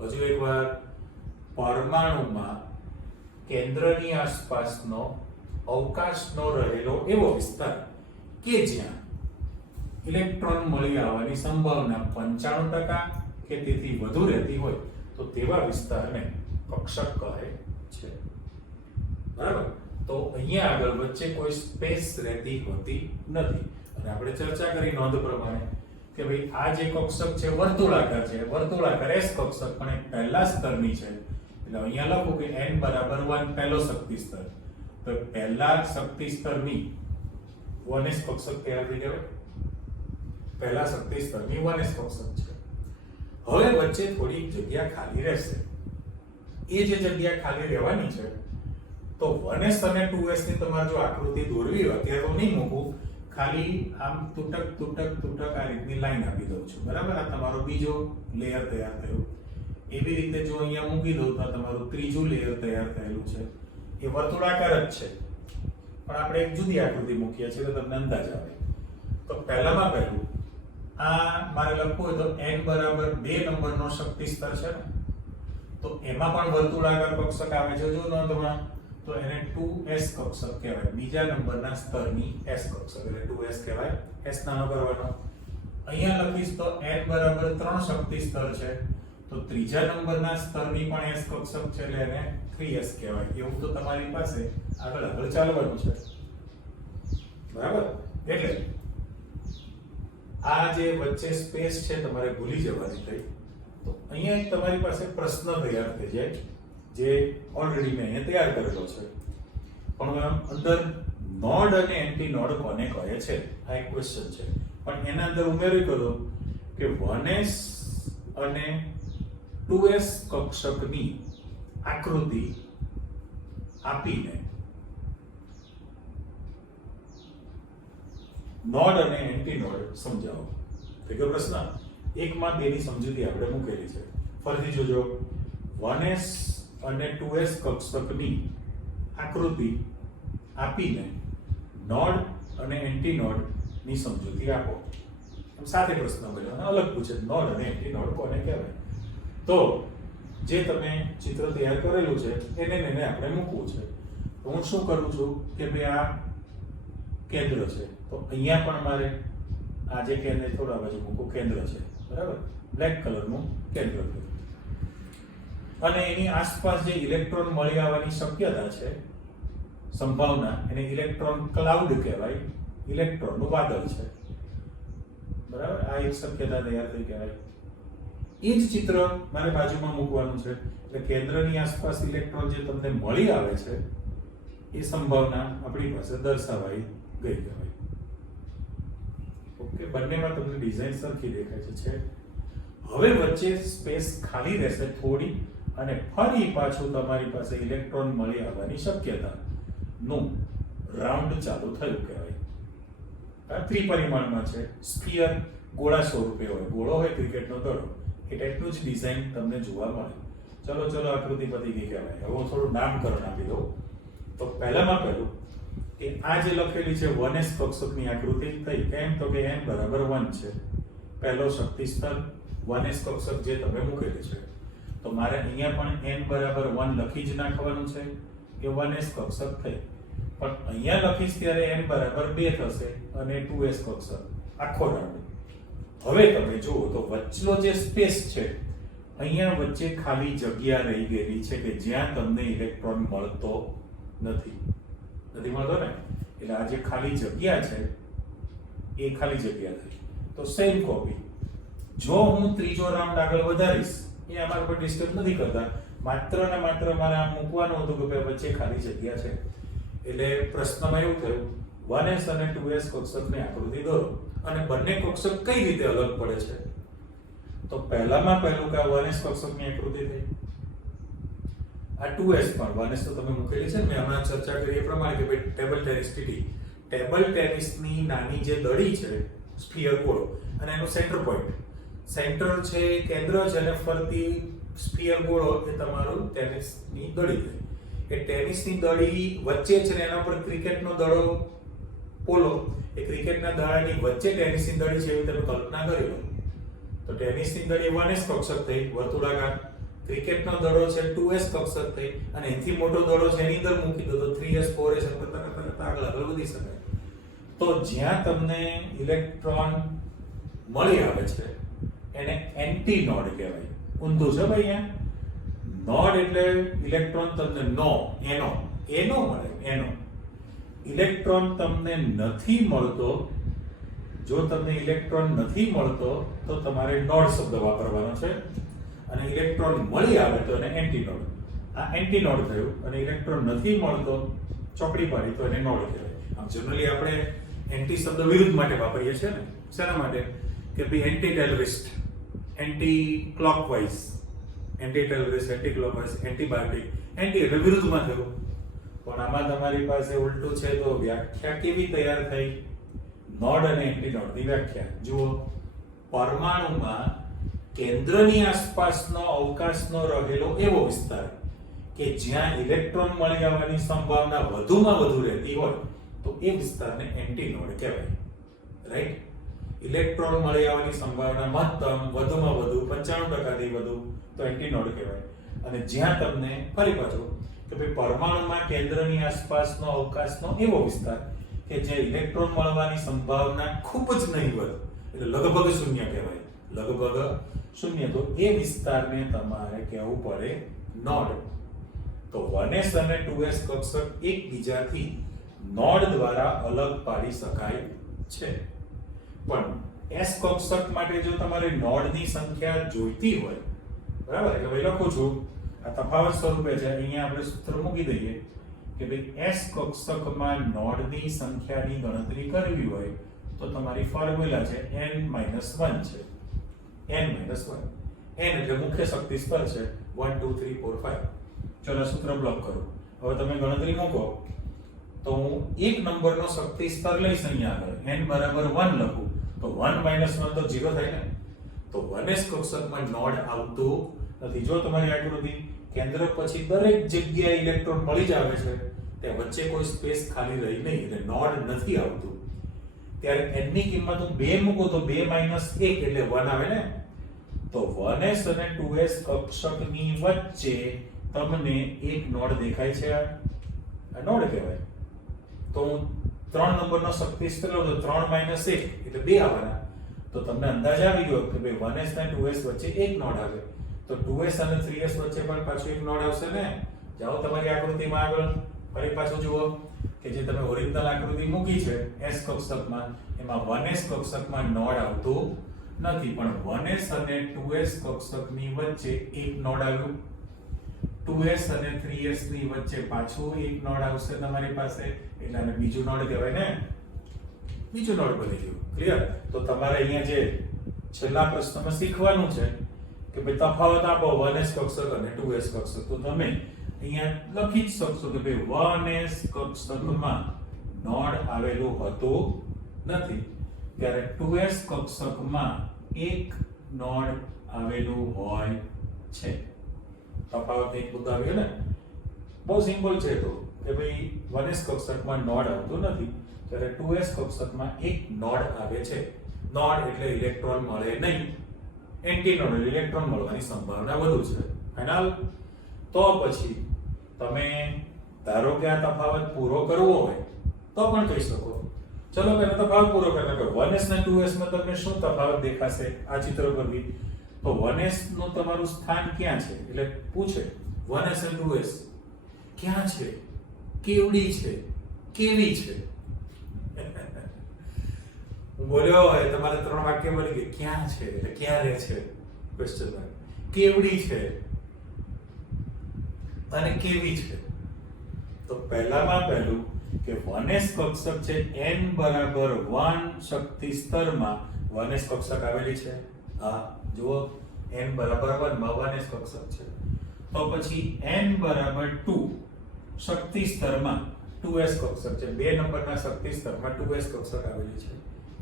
હજુ એક વાર, પરમાણુમાં કેન્દ્રની આસપાસનો અવકાશનો રહેલો એવો વિસ્તાર કે જ્યાં ઇલેક્ટ્રોન મળી આવવાની સંભાવના 95% કે તેથી વધુ રહેતી હોય તો તેવા વિસ્તારને કક્ષક કહે છે. બરાબર? તો અહીંયા આગળ વચ્ચે કોઈ સ્પેસ રહેતી હોતી નથી. અને આપણે ચર્ચા કરી નોંધ પ્રમાણે કે ભાઈ આ જે કક્ષક છે વર્તુળાકાર છે, વર્તુળાકાર S કક્ષક પણ એક પહેલા સ્તરની છે. એટલે અહીંયા લખું કે n બરાબર 1 પહેલો શક્તિ સ્તર. તો પહેલા શક્તિ સ્તરની 1s કક્ષક તૈયાર થઈ ગયો. પહેલા શક્તિ સ્તરની 1s કક્ષક છે. હવે વચ્ચે થોડી જગ્યા ખાલી રહેશે. એ જે જગ્યા ખાલી રહેવાની છે તો 1s અને 2s ની તમારે જો આકૃતિ દોરવી હોય ત્યારે તો નહીં મૂકું, ખાલી આમ તૂટક આ રીતની લાઈન આપી દઉં છું. બરાબર? આ તમારો બીજો લેયર તૈયાર થયો. એવી રીતે જો અહીંયા મૂકી દઉં તો તમારું ત્રીજું લેયર તૈયાર થયેલું છે. એ વર્તુળાકાર જ છે પણ આપણે એક જુદી આકૃતિ મૂકીએ છીએ તો તમને અંદાજ આવે. તો પહેલામાં પહેલું આ મારે લખવું હોય તો n બરાબર 2 નંબરનો શક્તિ સ્તર છે ને, તો એમાં પણ વર્તુળાકાર કક્ષક આવે છે. જો નોંધમાં તો એને 2s કક્ષક કહેવાય. બીજા નંબરના સ્તરની s કક્ષક એટલે 2s કહેવાય. s નાનો કરવાનો. અહીંયા લખીશ તો n બરાબર 3 શક્તિ સ્તર છે તો ત્રીજા નંબરના સ્તરની પણ s કક્ષક છે એટલે એને 3s કહેવાય. એવું તો તમારી પાસે આગળ ચાલવાનું છે. બરાબર? એટલે આ જે વચ્ચે સ્પેસ છે તમારે ભૂલી જવાની થઈ. તો અહીંયા એક તમારી પાસે પ્રશ્ન તૈયાર થઈ જાય જે ઓલરેડી મેં અહીંયા તૈયાર કરેલો છે. પણ અંદર નોડ અને એન્ટી નોડ કોને કહે છે આ એક ક્વેશ્ચન છે. પણ એના અંદર ઉમેરી કરો કે 1s અને 2s કક્ષકની આકૃતિ આપીને નોડ અને એન્ટી નોડ સમજાવો. તો કે પ્રશ્ન એકમાં બેની સમજૂતી આપણે મૂકેલી છે. ફરીથી જોજો. 1s અને 2s કક્ષકની આકૃતિ આપીને નોડ અને એન્ટી નોડ ની સમજૂતી આપો. સાથે પ્રશ્ન કર્યો અલગ પૂછે નોડ અને એન્ટી નોડ કોને કહેવાય. તો જે તમે ચિત્ર તૈયાર કરેલું છે એને આપણે મૂકવું છે. તો હું શું કરું છું કે ભાઈ આ કેન્દ્ર છે તો અહીંયા પણ મારે આ જે કેન્દ્ર થોડા બાજુ મૂકું કેન્દ્ર છે. બરાબર? બ્લેક કલરનું કેન્દ્ર છે અને એની આસપાસ જે ઇલેક્ટ્રોન મળી આવવાની શક્યતા છે સંભાવના એને ઇલેક્ટ્રોન ક્લાઉડ કહેવાય. ઇલેક્ટ્રોનનું વાદળ છે. બરાબર? આ એક શક્યતા તૈયાર થઈ કહેવાય. એ જ ચિત્ર મારે બાજુમાં મૂકવાનું છે એટલે કેન્દ્રની આસપાસ ઇલેક્ટ્રોન જે તમને મળી આવે છે એ સંભાવના આપણી પાસે દર્શાવાઈ ગઈ કહેવાય. ઓકે, બંનેમાં તમને ડિઝાઇન સરખી દેખાય છે. હવે વચ્ચે સ્પેસ ખાલી રહેશે થોડી અને ફરી પાછું તમારી પાસે ઇલેક્ટ્રોન મળી આવવાની શક્યતા નું રાઉન્ડ ચાલુ થયું કહેવાય. આ ત્રિપરિમાણમાં છે. સ્ફિયર ગોળા સ્વરૂપે હોય, ગોળો હોય ક્રિકેટનો દડો, એ ટાઈપનું જ ડિઝાઇન તમને જોવા મળે. ચલો આકૃતિ પતી ગઈ કહેવાય. હવે હું થોડું નામકરણ આપી દઉં. તો પહેલામાં પહેલું કે આ જે લખેલી છે 1s કક્ષકની આકૃતિ થઈ. કેમ? તો કે n બરાબર 1 છે. પહેલો શક્તિ સ્તર 1s કક્ષક જે તમે મૂકેલી છે. તો મારે અહીંયા પણ n બરાબર 1 લખી જ નાખવાનું છે કે 1s કક્ષક થઈ. પણ અહીંયા લખીશ ત્યારે n બરાબર 2 થશે અને 2s કક્ષક આખો રાઉન્ડ. હવે તમે જુઓ તો વચ્ચેનો જે સ્પેસ છે અહીંયા વચ્ચે ખાલી જગ્યા રહી ગયેલી છે કે જ્યાં તમને ઇલેક્ટ્રોન મળતો નથી મળતો ને. એટલે આ જે ખાલી જગ્યા છે એ ખાલી જગ્યા થઈ. તો સેમ કોપી જો હું ત્રીજો રાઉન્ડ આગળ વધારીશ એ અમારા પર ડિસ્ટર્બ નથી કરતા, માત્ર ને માત્ર મારે આમ મૂકવાનું હતું કે વચ્ચે ખાલી જગ્યા છે. એટલે પ્રશ્નમાં એવું થયું 1s અને 2s કક્ષકની આકૃતિ દોરો અને બંને કક્ષક કઈ રીતે અલગ પડે છે. તો પહેલામાં પહેલું કે 1s કક્ષકની આકૃતિ થઈ આ 2s પણ 1s તો તમે મૂકેલી છે ને, મેં હમણાં ચર્ચા કરી એ પ્રમાણે કે ભાઈ ટેબલ ટેનિસની નાની જે દડી છે સ્ફિયર ગોળો અને એનું સેન્ટર પોઈન્ટ, સેન્ટર છે કેન્દ્ર છે અને ફરતી સ્ફિયર ગોળો એ તમારું ટેનિસની દડી છે. એ ટેનિસની દડી વચ્ચે છે ને એના પર ક્રિકેટનો દડો પોલો, એ ક્રિકેટના દડાની વચ્ચે ટેનિસની દડી છે એવી તમે કલ્પના કરી લો તો ટેનિસની દડી 1s કક્ષક થઈ વર્તુળાકાર, ક્રિકેટનો દડો છે 2s કક્ષક થઈ અને એનાથી મોટો દડો છે એની અંદર મૂકી દો તો 3s 4s આગળ વધી શકાય. તો જ્યાં તમને ઇલેક્ટ્રોન મળી આવે છે એને એન્ટી નોડ કહેવાય. ઊંધું છે ભાઈ અહીંયા. નોડ એટલે ઇલેક્ટ્રોન તમને એનો મળે. ઇલેક્ટ્રોન તમને નથી મળતો, જો તમને ઇલેક્ટ્રોન નથી મળતો તો તમારે નોડ શબ્દ વાપરવાનો છે અને ઇલેક્ટ્રોન મળી આવે તો એને એન્ટી નોડ. આ એન્ટી નોડ થયું અને ઇલેક્ટ્રોન નથી મળતો ચોકડી પાડી તો એને નોડ કહેવાય. આમ જનરલી આપણે એન્ટી શબ્દ વિરુદ્ધ માટે વાપરીએ છીએ ને. શેના માટે? કે ભાઈ anti terrorist, anti clockwise, anti terrorist, anti clockwise, antibiotic. Anti એટલે વિરુદ્ધમાં થયું. પણ આમાં તમારી પાસે ઉલટું છે તો વ્યાખ્યા કેવી તૈયાર થઈ? નોડ અને એન્ટી નોડની વ્યાખ્યા જુઓ. પરમાણુમાં કેન્દ્રની આસપાસનો અવકાશનો રહેલો એવો વિસ્તાર કે જ્યાં ઇલેક્ટ્રોન મળી આવવાની સંભાવના વધુમાં વધુ રહેતી હોય તો એ વિસ્તારને એન્ટી નોડ કહેવાય. રાઈટ? ઇલેક્ટ્રોન મળી આવવાની સંભાવના મહત્તમ વધુમાં વધુ 95% થી વધુ તો એન્ટી નોડ કહેવાય. અને જ્યાં તમને ફરી પાછું કે ભાઈ પરમાણુમાં કેન્દ્રની આસપાસનો અવકાશનો એવો વિસ્તાર કે જે ઇલેક્ટ્રોન મળવાની સંભાવના ખૂબ જ નહીવત એટલે લગભગ શૂન્ય કહેવાય. લગભગ શૂન્ય, તો એ વિસ્તારને તમારે કહેવું પડે નોડ. તો 1s અને 2s કક્ષક એકબીજાથી નોડ દ્વારા અલગ પાડી શકાય છે. પણ s કક્ષક માટે જો તમારે નોડની સંખ્યા જોઈતી હોય, બરાબર, એટલે ભાઈ લખું છું આ તફાવત સ્વરૂપે છે, અહીંયા આપણે સૂત્ર મૂકી દઈએ કે ભાઈ s કક્ષકમાં નોડની સંખ્યાની ગણતરી કરવી હોય તો તમારી ફોર્મ્યુલા છે n-1 છે. n-1 n એટલે મુખ્ય શક્તિ સ્તર છે 1 2 3 4 5. ચલો સૂત્ર બ્લોક કરો. હવે તમે ગણતરી મૂકો તો હું એક નંબરનો શક્તિ સ્તર લઈશ અહીંયા આગળ n બરાબર 1 લખું તો 1 - 1 તો 0 થાય ને. તો 1s કક્ષકમાં નોડ આવતું નથી. જો તમારી આકૃતિ કેન્દ્ર પછી દરેક જગ્યાએ ઇલેક્ટ્રોન મળી જ આવે છે, તે વચ્ચે કોઈ સ્પેસ ખાલી રહી નહીં એટલે નોડ નથી આવતું. ત્યારે n ની કિંમત હું 2 મૂકું તો 2 - 1 એટલે 1 આવે ને. તો 1s અને 2s કક્ષકની વચ્ચે તમને એક નોડ દેખાય છે, આ નોડ કહેવાય. તો હું 3 નંબરનો શક્તિ સ્તર લઉં તો 3 - 1 એટલે 2 આવવાના. તો તમને અંદાજ આવી ગયો કે ભાઈ 1s અને 2s વચ્ચે એક નોડ આવે. તો 2s અને 3s વચ્ચે પણ પાછું એક નોડ આવશે ને. જાઓ તમારી આકૃતિમાં આગળ ફરી પાછું જુઓ કે જે તમે ઓરિજિનલ આકૃતિ મૂકી છે s કક્ષકમાં, એમાં 1s કક્ષકમાં નોડ આવતું નથી, પણ 1s અને 2s કક્ષકની વચ્ચે એક નોડ આવ્યું. 2s અને 3s ની વચ્ચે પાછું એક નોડ આવશે તમારી પાસે, એટલે આને બીજું નોડ કહેવાય ને. બીજું નોડ બની ગયું. ક્લિયર? તો તમારે અહીંયા જે છેલ્લા પ્રશ્નમાં શીખવાનું છે કે ભાઈ તફાવત આપો 1s કક્ષક અને 2s કક્ષક. તો તમે અહીંયા લખી જ શકશો કે ભાઈ 1s કક્ષકમાં નોડ આવેલું હતું નથી, ત્યારે 2s કક્ષકમાં એક નોડ આવેલું હોય છે. તફાવત એક મુદ્દો આવ્યો ને. બહુ સિમ્પલ છે તો કે ભાઈ 1s કક્ષકમાં નોડ આવતું નથી, ત્યારે 2s કક્ષકમાં એક નોડ આવે છે. નોડ એટલે ઇલેક્ટ્રોન મળે નહીં, એન્ટી નોડ એટલે ઇલેક્ટ્રોન મળવાની સંભાવના વધુ છે. ફાઇનલ? તો પછી તમે ધારો કે આ તફાવત પૂરો કરવો હોય તો પણ કહી શકો. ચલો પહેલા તફાવત પૂરો કરી નાખો. 1s અને 2s માં તમને શું તફાવત દેખાશે આ ચિત્ર પરથી? તો 1s નું તમારું સ્થાન ક્યાં છે એટલે પૂછે 1s અને 2s ક્યાં છે, કેવડી છે, કેવી છે. હું બોલ્યો હોય તમારે 3 વાક્ય મળી ગયું. ક્યાં છે એટલે ક્યારે છે ક્વેશ્ચન માર્ક, કેવડી છે અને કેવી છે. તો પહેલામાં પહેલું કે 1s કક્ષક છે n બરાબર 1 શક્તિ સ્તરમાં 1s કક્ષક આવેલી છે. હા જુઓ n બરાબર 1 માં 1s કક્ષક છે. તો તો પછી n બરાબર 2 શક્તિ સ્તરમાં 2s કક્ષક છે. 2 નંબરના શક્તિ સ્તરમાં 2s કક્ષક આવેલી છે.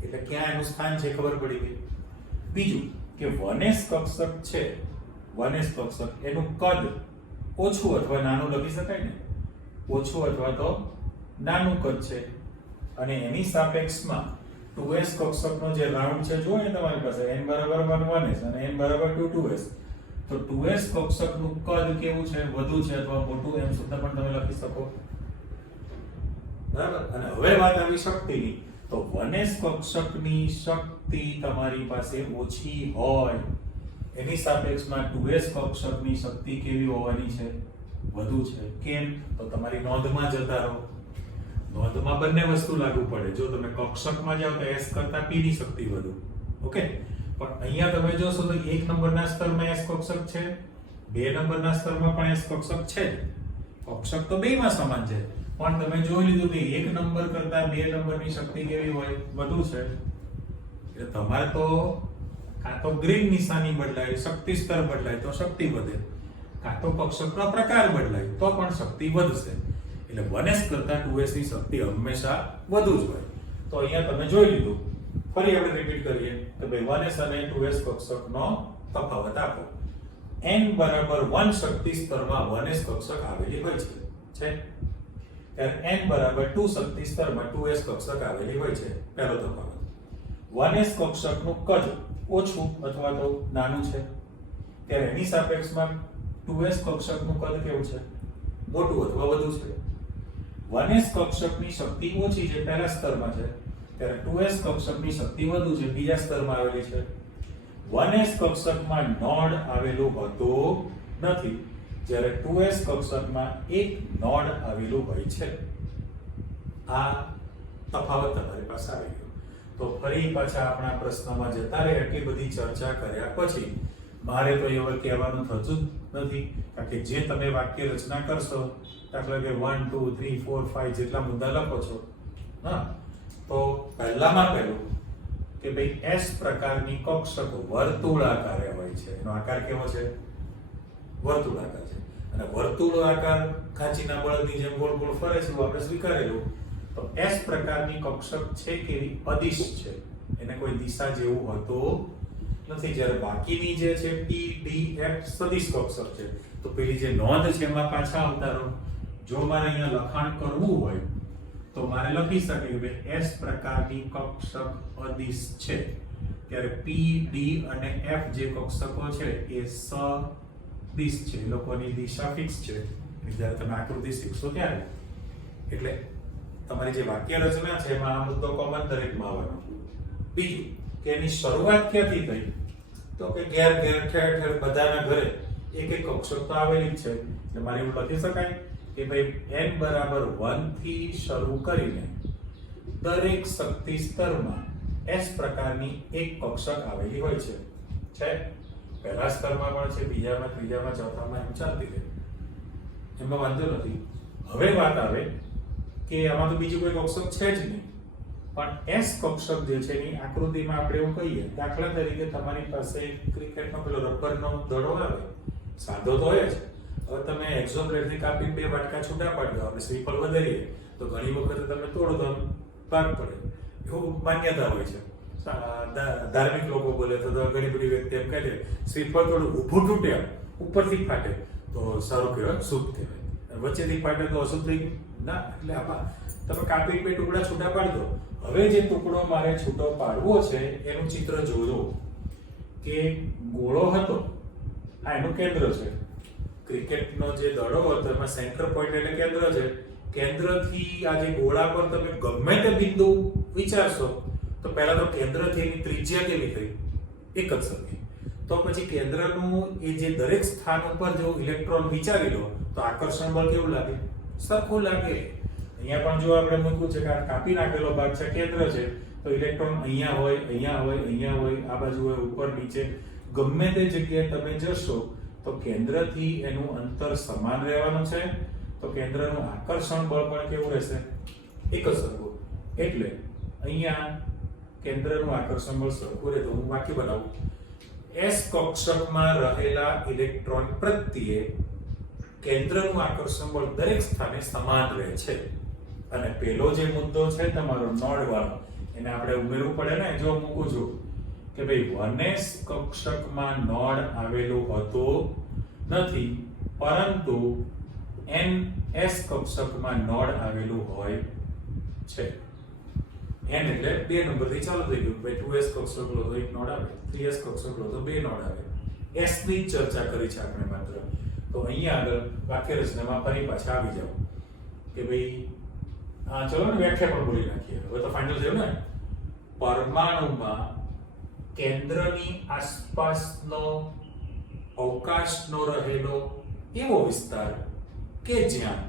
એટલે ક્યાં એનું સ્થાન છે ખબર પડી ગઈ. બીજું કે 1s કક્ષક છે, 1s કક્ષક એનું કદ ઓછું અથવા નાનું લખી શકાય ને, ઓછું અથવા તો નાનું કદ છે અને એની સાપેક્ષમાં 2s કક્ષકનો જે રાઉન્ડ છે જુઓ ને તમારી પાસે n બરાબર 1 1s અને n બરાબર 2 2s, તો 2s કક્ષકનું કદ કેવું છે, વધુ છે અથવા મોટું, એમ સુદ્ધા પણ તમે લખી શકો. બરાબર. અને હવે વાત આવી શક્તિની, તો 1s કક્ષકની શક્તિ તમારી પાસે ઓછી હોય એની સાપેક્ષમાં 2s કક્ષકની શક્તિ કેવી હોવાની છે, વધુ છે. કેમ? તો તમારી નોંધમાં જતા રહો. નોંધમાં બંને વસ્તુ લાગુ પડે. જો તમે કક્ષકમાં જાઓ તો s કરતા p ની શક્તિ વધુ. ઓકે. પણ અહીંયા તમે જોશો તો 1 નંબરના સ્તરમાં s કક્ષક છે, 2 નંબરના સ્તરમાં પણ s કક્ષક છે. કક્ષક તો બેયમાં સમાન છે, પણ તમે જોઈ લીધું કે 1 નંબર કરતા 2 નંબરની શક્તિ કેવી હોય, વધુ છે. એટલે તમારે તો કાં તો ગ્રીન નિશાની બદલાય, શક્તિ સ્તર બદલાય તો શક્તિ વધે, કાં તો કક્ષકનો પ્રકાર બદલાય તો પણ શક્તિ વધશે. એટલે 1s કરતા 2s ની શક્તિ હંમેશા વધુ જ હોય. તો અહીંયા તમે જોઈ લીધું. ફરી આપણે રિપીટ કરીએ તો ભાઈ 1s અને 2s કક્ષકનો તફાવત આપો. n બરાબર 1 શક્તિ સ્તરમાં 1s કક્ષક આવેલી હોય છે. ત્યારે n બરાબર 2 શક્તિ સ્તરમાં 2s કક્ષક આવેલી હોય છે. પહેલો તફાવત. 1s કક્ષકનું કદ ઓછું અથવા તો નાનું છે, ત્યારે એની સાપેક્ષમાં 2s કક્ષકનું કદ કેવું છે, મોટું અથવા વધુ છે. 1s કક્ષકની શક્તિ ઓછી છે, પહેલા સ્તરમાં છે, ત્યારે 2s કક્ષકની શક્તિ વધુ છે, બીજા સ્તરમાં આવેલી છે. 1s કક્ષકમાં નોડ આવેલું હોતું નથી, જ્યારે 2s કક્ષકમાં એક નોડ આવેલું હોય છે. આ તફાવત તમારી પાસે આવી ગયો. તો ફરી પાછા આપણા પ્રશ્નમાં જતા રહે. એટલી બધી ચર્ચા કર્યા પછી મારે તો એવું કહેવાનું થતું જ નથી, કારણ કે જે તમે વાક્ય રચના કરશો, દાખલા કે 1 2 3 4 5 જેટલા મુદ્દા લખો છો, હા, તો પહેલામાં પહેલું કે ભાઈ s પ્રકારની કક્ષકો વર્તુળાકારે હોય છે. એનો આકાર કેવો છે, વર્તુળાકાર છે. અને વર્તુળાકાર કાચીના બળદની જેમ ગોળ ગોળ ફરે છે, આપણે સ્વીકારેલું. તો s પ્રકારની કક્ષક છે કેવી, અદિશ છે, એને કોઈ દિશા જેવું હોતું નથી. જ્યારે બાકીની જે છે p d f સદિશ કક્ષક છે. તો પેલી જે નોંધ છે એમાં પાછા આવતા રહો. જો મારે અહીંયા લખાણ કરવું હોય તો મારે લખી શકે કે s પ્રકારની કક્ષક અદિશ છે, ત્યારે p d અને f જે કક્ષકો છે એ સદિશ છે, એ લોકોની દિશા ફિક્સ છે. જ્યારે તમે આકૃતિ શીખશો ત્યારે. એટલે તમારી જે વાક્ય રચના છે એમાં આ મુદ્દો કોમન દરેકમાં આવવાનો. બીજું કે એની શરૂઆત ક્યાંથી થઈ, તો કે ઘેર ઘેર ઠેર ઠેર બધાના ઘરે એક એક કક્ષક તો આવેલી જ છે. એટલે મારે એવું લખી શકાય કે ભાઈ n બરાબર 1 થી શરૂ કરીને દરેક શક્તિ સ્તરમાં s પ્રકારની એક કક્ષક આવેલી હોય છે. પહેલા સ્તરમાં પણ છે, બીજામાં, ત્રીજામાં, ચોથામાં, એમ ચાલતી રહે, એમાં વાંધો નથી. હવે વાત આવે કે આમાં તો બીજું કોઈ કક્ષક છે જ નહીં, પણ s કક્ષક જે છે એની આકૃતિમાં આપણે એવું કહીએ, દાખલા તરીકે તમારી પાસે ક્રિકેટનો પેલો રબરનો દડો આવે, સાદો તો હોય જ. હવે તમે એક્ઝોબ્લેડથી કાપીને બે વાટકા છૂટા પાડી દો, આપણે શ્રીફળ વધારીએ તો ઘણી વખત તમે તોડો તો ભાગ પડે, એવું માન્યતા હોય છે. ધાર્મિક લોકો બોલે તો ઘણી બધી વ્યક્તિ એમ કહે છે શ્રીફળ થોડું ઊભું તૂટે, ઉપરથી ફાટે તો સારું કહેવાય, શુભ કહેવાય, વચ્ચેથી ફાટે તો અશુભ થઈ ના. એટલે આમાં તમે કાપી બે ટુકડા છૂટા પાડી દો. હવે જે ટુકડો મારે છૂટો પાડવો છે એનું ચિત્ર જોજો કે ગોળો હતો, આ એનું કેન્દ્ર છે. ક્રિકેટનો જે દડો હતો એમાં સેન્ટર પોઈન્ટ એટલે કેન્દ્ર છે. કેન્દ્રથી આ જે ગોળા પર તમે ગમે તે બિંદુ વિચારશો તો પહેલા તો કેન્દ્રથી એની ત્રિજ્યા કેવી થઈ, એક જ સરખી. તો પછી કેન્દ્રનું એ જે દરેક સ્થાન ઉપર જો ઇલેક્ટ્રોન વિચારી લો તો આકર્ષણ બળ કેવું લાગે, સરખું લાગે. અહીંયા પણ જો આપણે મૂક્યું છે કે આ કાપી નાખેલો ભાગ છે, કેન્દ્ર છે, તો ઇલેક્ટ્રોન અહીંયા હોય, અહીંયા હોય, અહીંયા હોય, આ બાજુ હોય, ઉપર નીચે, ગમે તે જગ્યાએ તમે જશો તો કેન્દ્રથી એનું અંતર સમાન રહેવાનું છે. તો કેન્દ્રનું આકર્ષણ બળ પણ કેવું રહેશે, એક જ સરખું. એટલે અહીંયા કેન્દ્રનું આકર્ષણ બળ સરખું રહે. તો હું વાક્ય બનાવું, s કક્ષકમાં રહેલા ઇલેક્ટ્રોન પ્રત્યે કેન્દ્રનું આકર્ષણ બળ દરેક સ્થાને સમાન રહે છે. અને પેલો જે મુદ્દો છે તમારો નોડ વાળો, એને આપણે ઉમેરવું પડે ને. જો મૂકું છું કે ભાઈ 1s કક્ષકમાં નોડ આવેલું હોતું નથી, પરંતુ ns કક્ષકમાં નોડ આવેલું હોય છે. n એટલે 2 નંબરથી ચાલુ થઈ ગયું. ભાઈ 2s કક્ષક લો તો એક નોડ આવે, 3s કક્ષક લો તો 2 નોડ આવે. s ની જ ચર્ચા કરી છે આપણે માત્ર. તો અહીંયા આગળ વાક્ય રચનામાં ફરી પાછા આવી જાવ કે ભાઈ ચલો ને વ્યાખ્યા પણ બોલી નાખીએ. હવે તો ફાઇનલ થયું ને. પરમાણુમાં કેન્દ્રની આસપાસનો અવકાશનો રહેલો એવો વિસ્તાર કે જ્યાં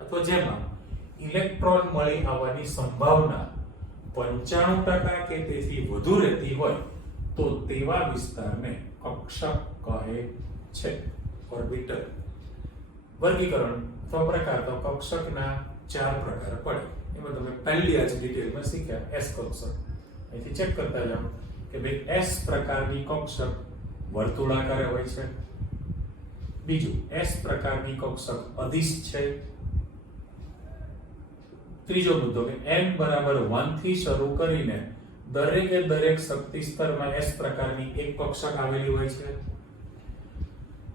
અથવા જેમાં ઇલેક્ટ્રોન મળી આવવાની સંભાવના 95% કે તેથી વધુ રહેતી હોય તો તેવા વિસ્તારને કક્ષક કહે છે. ઓર્બિટલ. વર્ગીકરણ અથવા પ્રકાર તો કક્ષકના 4 પ્રકાર પડે. એમાં તમે પહેલી આજ ડિટેલમાં શીખ્યા S કક્ષક. અહીંથી ચેક કરતા જાઓ કે ભાઈ S પ્રકારની કક્ષક વર્તુળાકાર હોય છે. બીજું, S પ્રકારની કક્ષક અદિશ છે. ત્રીજો મુદ્દો કે n બરાબર 1 થી શરૂ કરીને દરેક શક્તિ સ્તરમાં S પ્રકારની એક કક્ષક આવેલી હોય છે.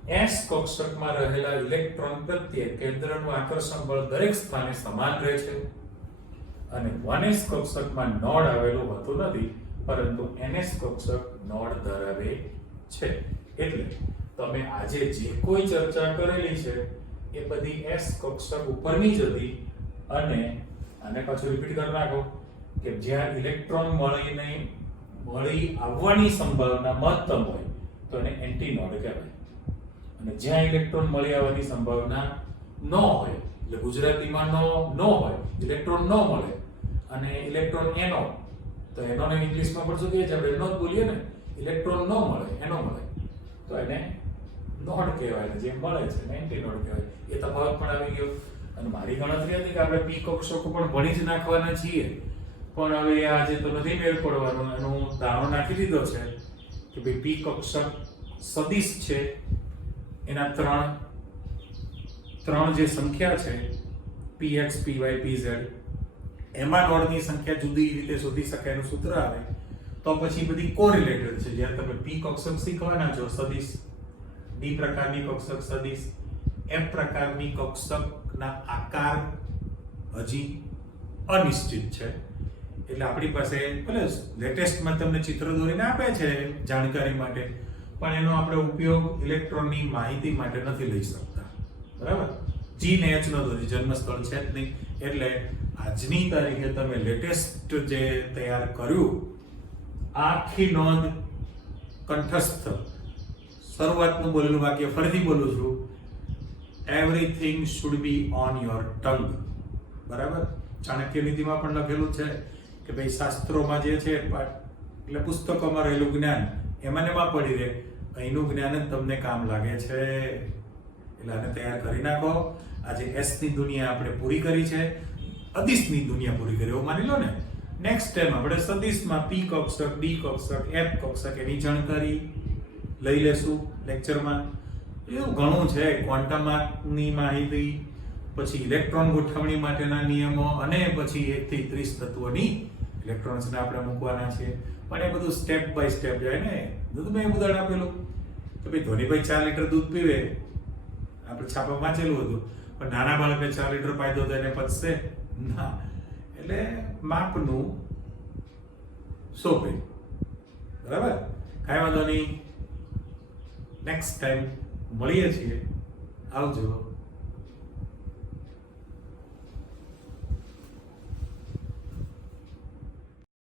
S કક્ષકમાં રહેલા ઇલેક્ટ્રોન પ્રત્યે કેન્દ્રનું આકર્ષણ બળ દરેક સ્થાને સમાન રહે છે. અને 1s કક્ષકમાં નોડ આવેલું હોતું નથી, પરંતુ ns કક્ષક નોડ ધરાવે છે. એટલે તમે આજે જે કોઈ ચર્ચા કરેલી છે એ બધી S કક્ષક ઉપરની જ હતી. અને આને પાછું રિપીટ કરી નાખો કે જ્યાં ઇલેક્ટ્રોન મળી આવવાની સંભાવના મહત્તમ હોય તો એને એન્ટી નોડ કહેવાય. અને જ્યાં ઇલેક્ટ્રોન મળી આવવાની સંભાવના ન હોય, એટલે ગુજરાતીમાં ન હોય, ઇલેક્ટ્રોન ન મળે અને ઇલેક્ટ્રોન એનો, તો એનો ને ઇંગ્લિશમાં પણ શું કહે છે? આપણે એનો જ બોલીએ ને. ઇલેક્ટ્રોન ન મળે, એનો મળે તો એને નોડ કહેવાય. જે મળે છે એને એન્ટી નોડ કહેવાય. એ તફાવત પણ આવી ગયો. અને મારી ગણતરી હતી કે આપણે p કક્ષકો પણ ભણી જ નાખવાના છીએ, પણ હવે આજે તો નથી મેળ પડવાનો. એનો હું દાણો નાખી દીધો છે કે ભાઈ p કક્ષક સદિશ છે. એના ત્રણ જે સંખ્યા છે px, py, pz, એમાં નોડની સંખ્યા જુદી રીતે શોધી શકાય એનું સૂત્ર આવે. તો પછી બધી કોરિલેટેડ છે. જ્યારે તમે p કક્ષક શીખવાના છો સદિશ, d પ્રકારની કક્ષક સદિશ, f પ્રકારની કક્ષકના આકાર હજી અનિશ્ચિત છે. એટલે આપણી પાસે ભલે લેટેસ્ટમાં તમને ચિત્ર દોરીને આપે છે જાણકારી માટે, પણ એનો આપણે ઉપયોગ ઇલેક્ટ્રોનની માહિતી માટે નથી લઈ શકતા. બરાબર? G ને H નો તો જન્મસ્થળ છે જ નહીં. એટલે આજની તારીખે તમે લેટેસ્ટ જે તૈયાર કર્યું, આખી નોંધ કંઠસ્થ. શરૂઆતનું બોલેલું વાક્ય ફરીથી બોલું છું. Everything should be on your tongue. બરાબર? ચાણક્ય નીતિમાં પણ લખેલું છે કે ભાઈ શાસ્ત્રોમાં જે છે એટલે પુસ્તકોમાં રહેલું જ્ઞાન એમાં પડી રહે, અહીંનું જ્ઞાન જ તમને કામ લાગે છે. એટલે આને તૈયાર કરી નાખો. આજે S ની દુનિયા આપણે પૂરી કરી છે, અદિશની દુનિયા પૂરી કરી એવું માની લો ને. નેક્સ્ટ ટાઈમ આપણે સદિશમાં p કક્ષક, d કક્ષક, f કક્ષક એની જાણકારી લઈ લેશું લેક્ચરમાં. એવું ઘણું છે. ક્વોન્ટમની માહિતી, પછી ઇલેક્ટ્રોન ગોઠવણી માટેના નિયમો, અને પછી 1 થી 30 તત્વોની ઇલેક્ટ્રોન્સને આપણે મૂકવાના છે. પણ એ બધું સ્ટેપ બાય સ્ટેપ જાય ને. દૂધમાં ઉદાહરણ આપેલું કે ભાઈ ધોનીભાઈ 4 લીટર દૂધ પીવે, આપણે છાપા વાંચેલું હતું, પણ નાના બાળકે 4 લીટર પાઈ દો તો એને પચશે ના. એટલે માપનું સોંપે. બરાબર? કાંઈ વાંધો નહીં. નેક્સ્ટ ટાઈમ મળીએ છીએ. આવજો.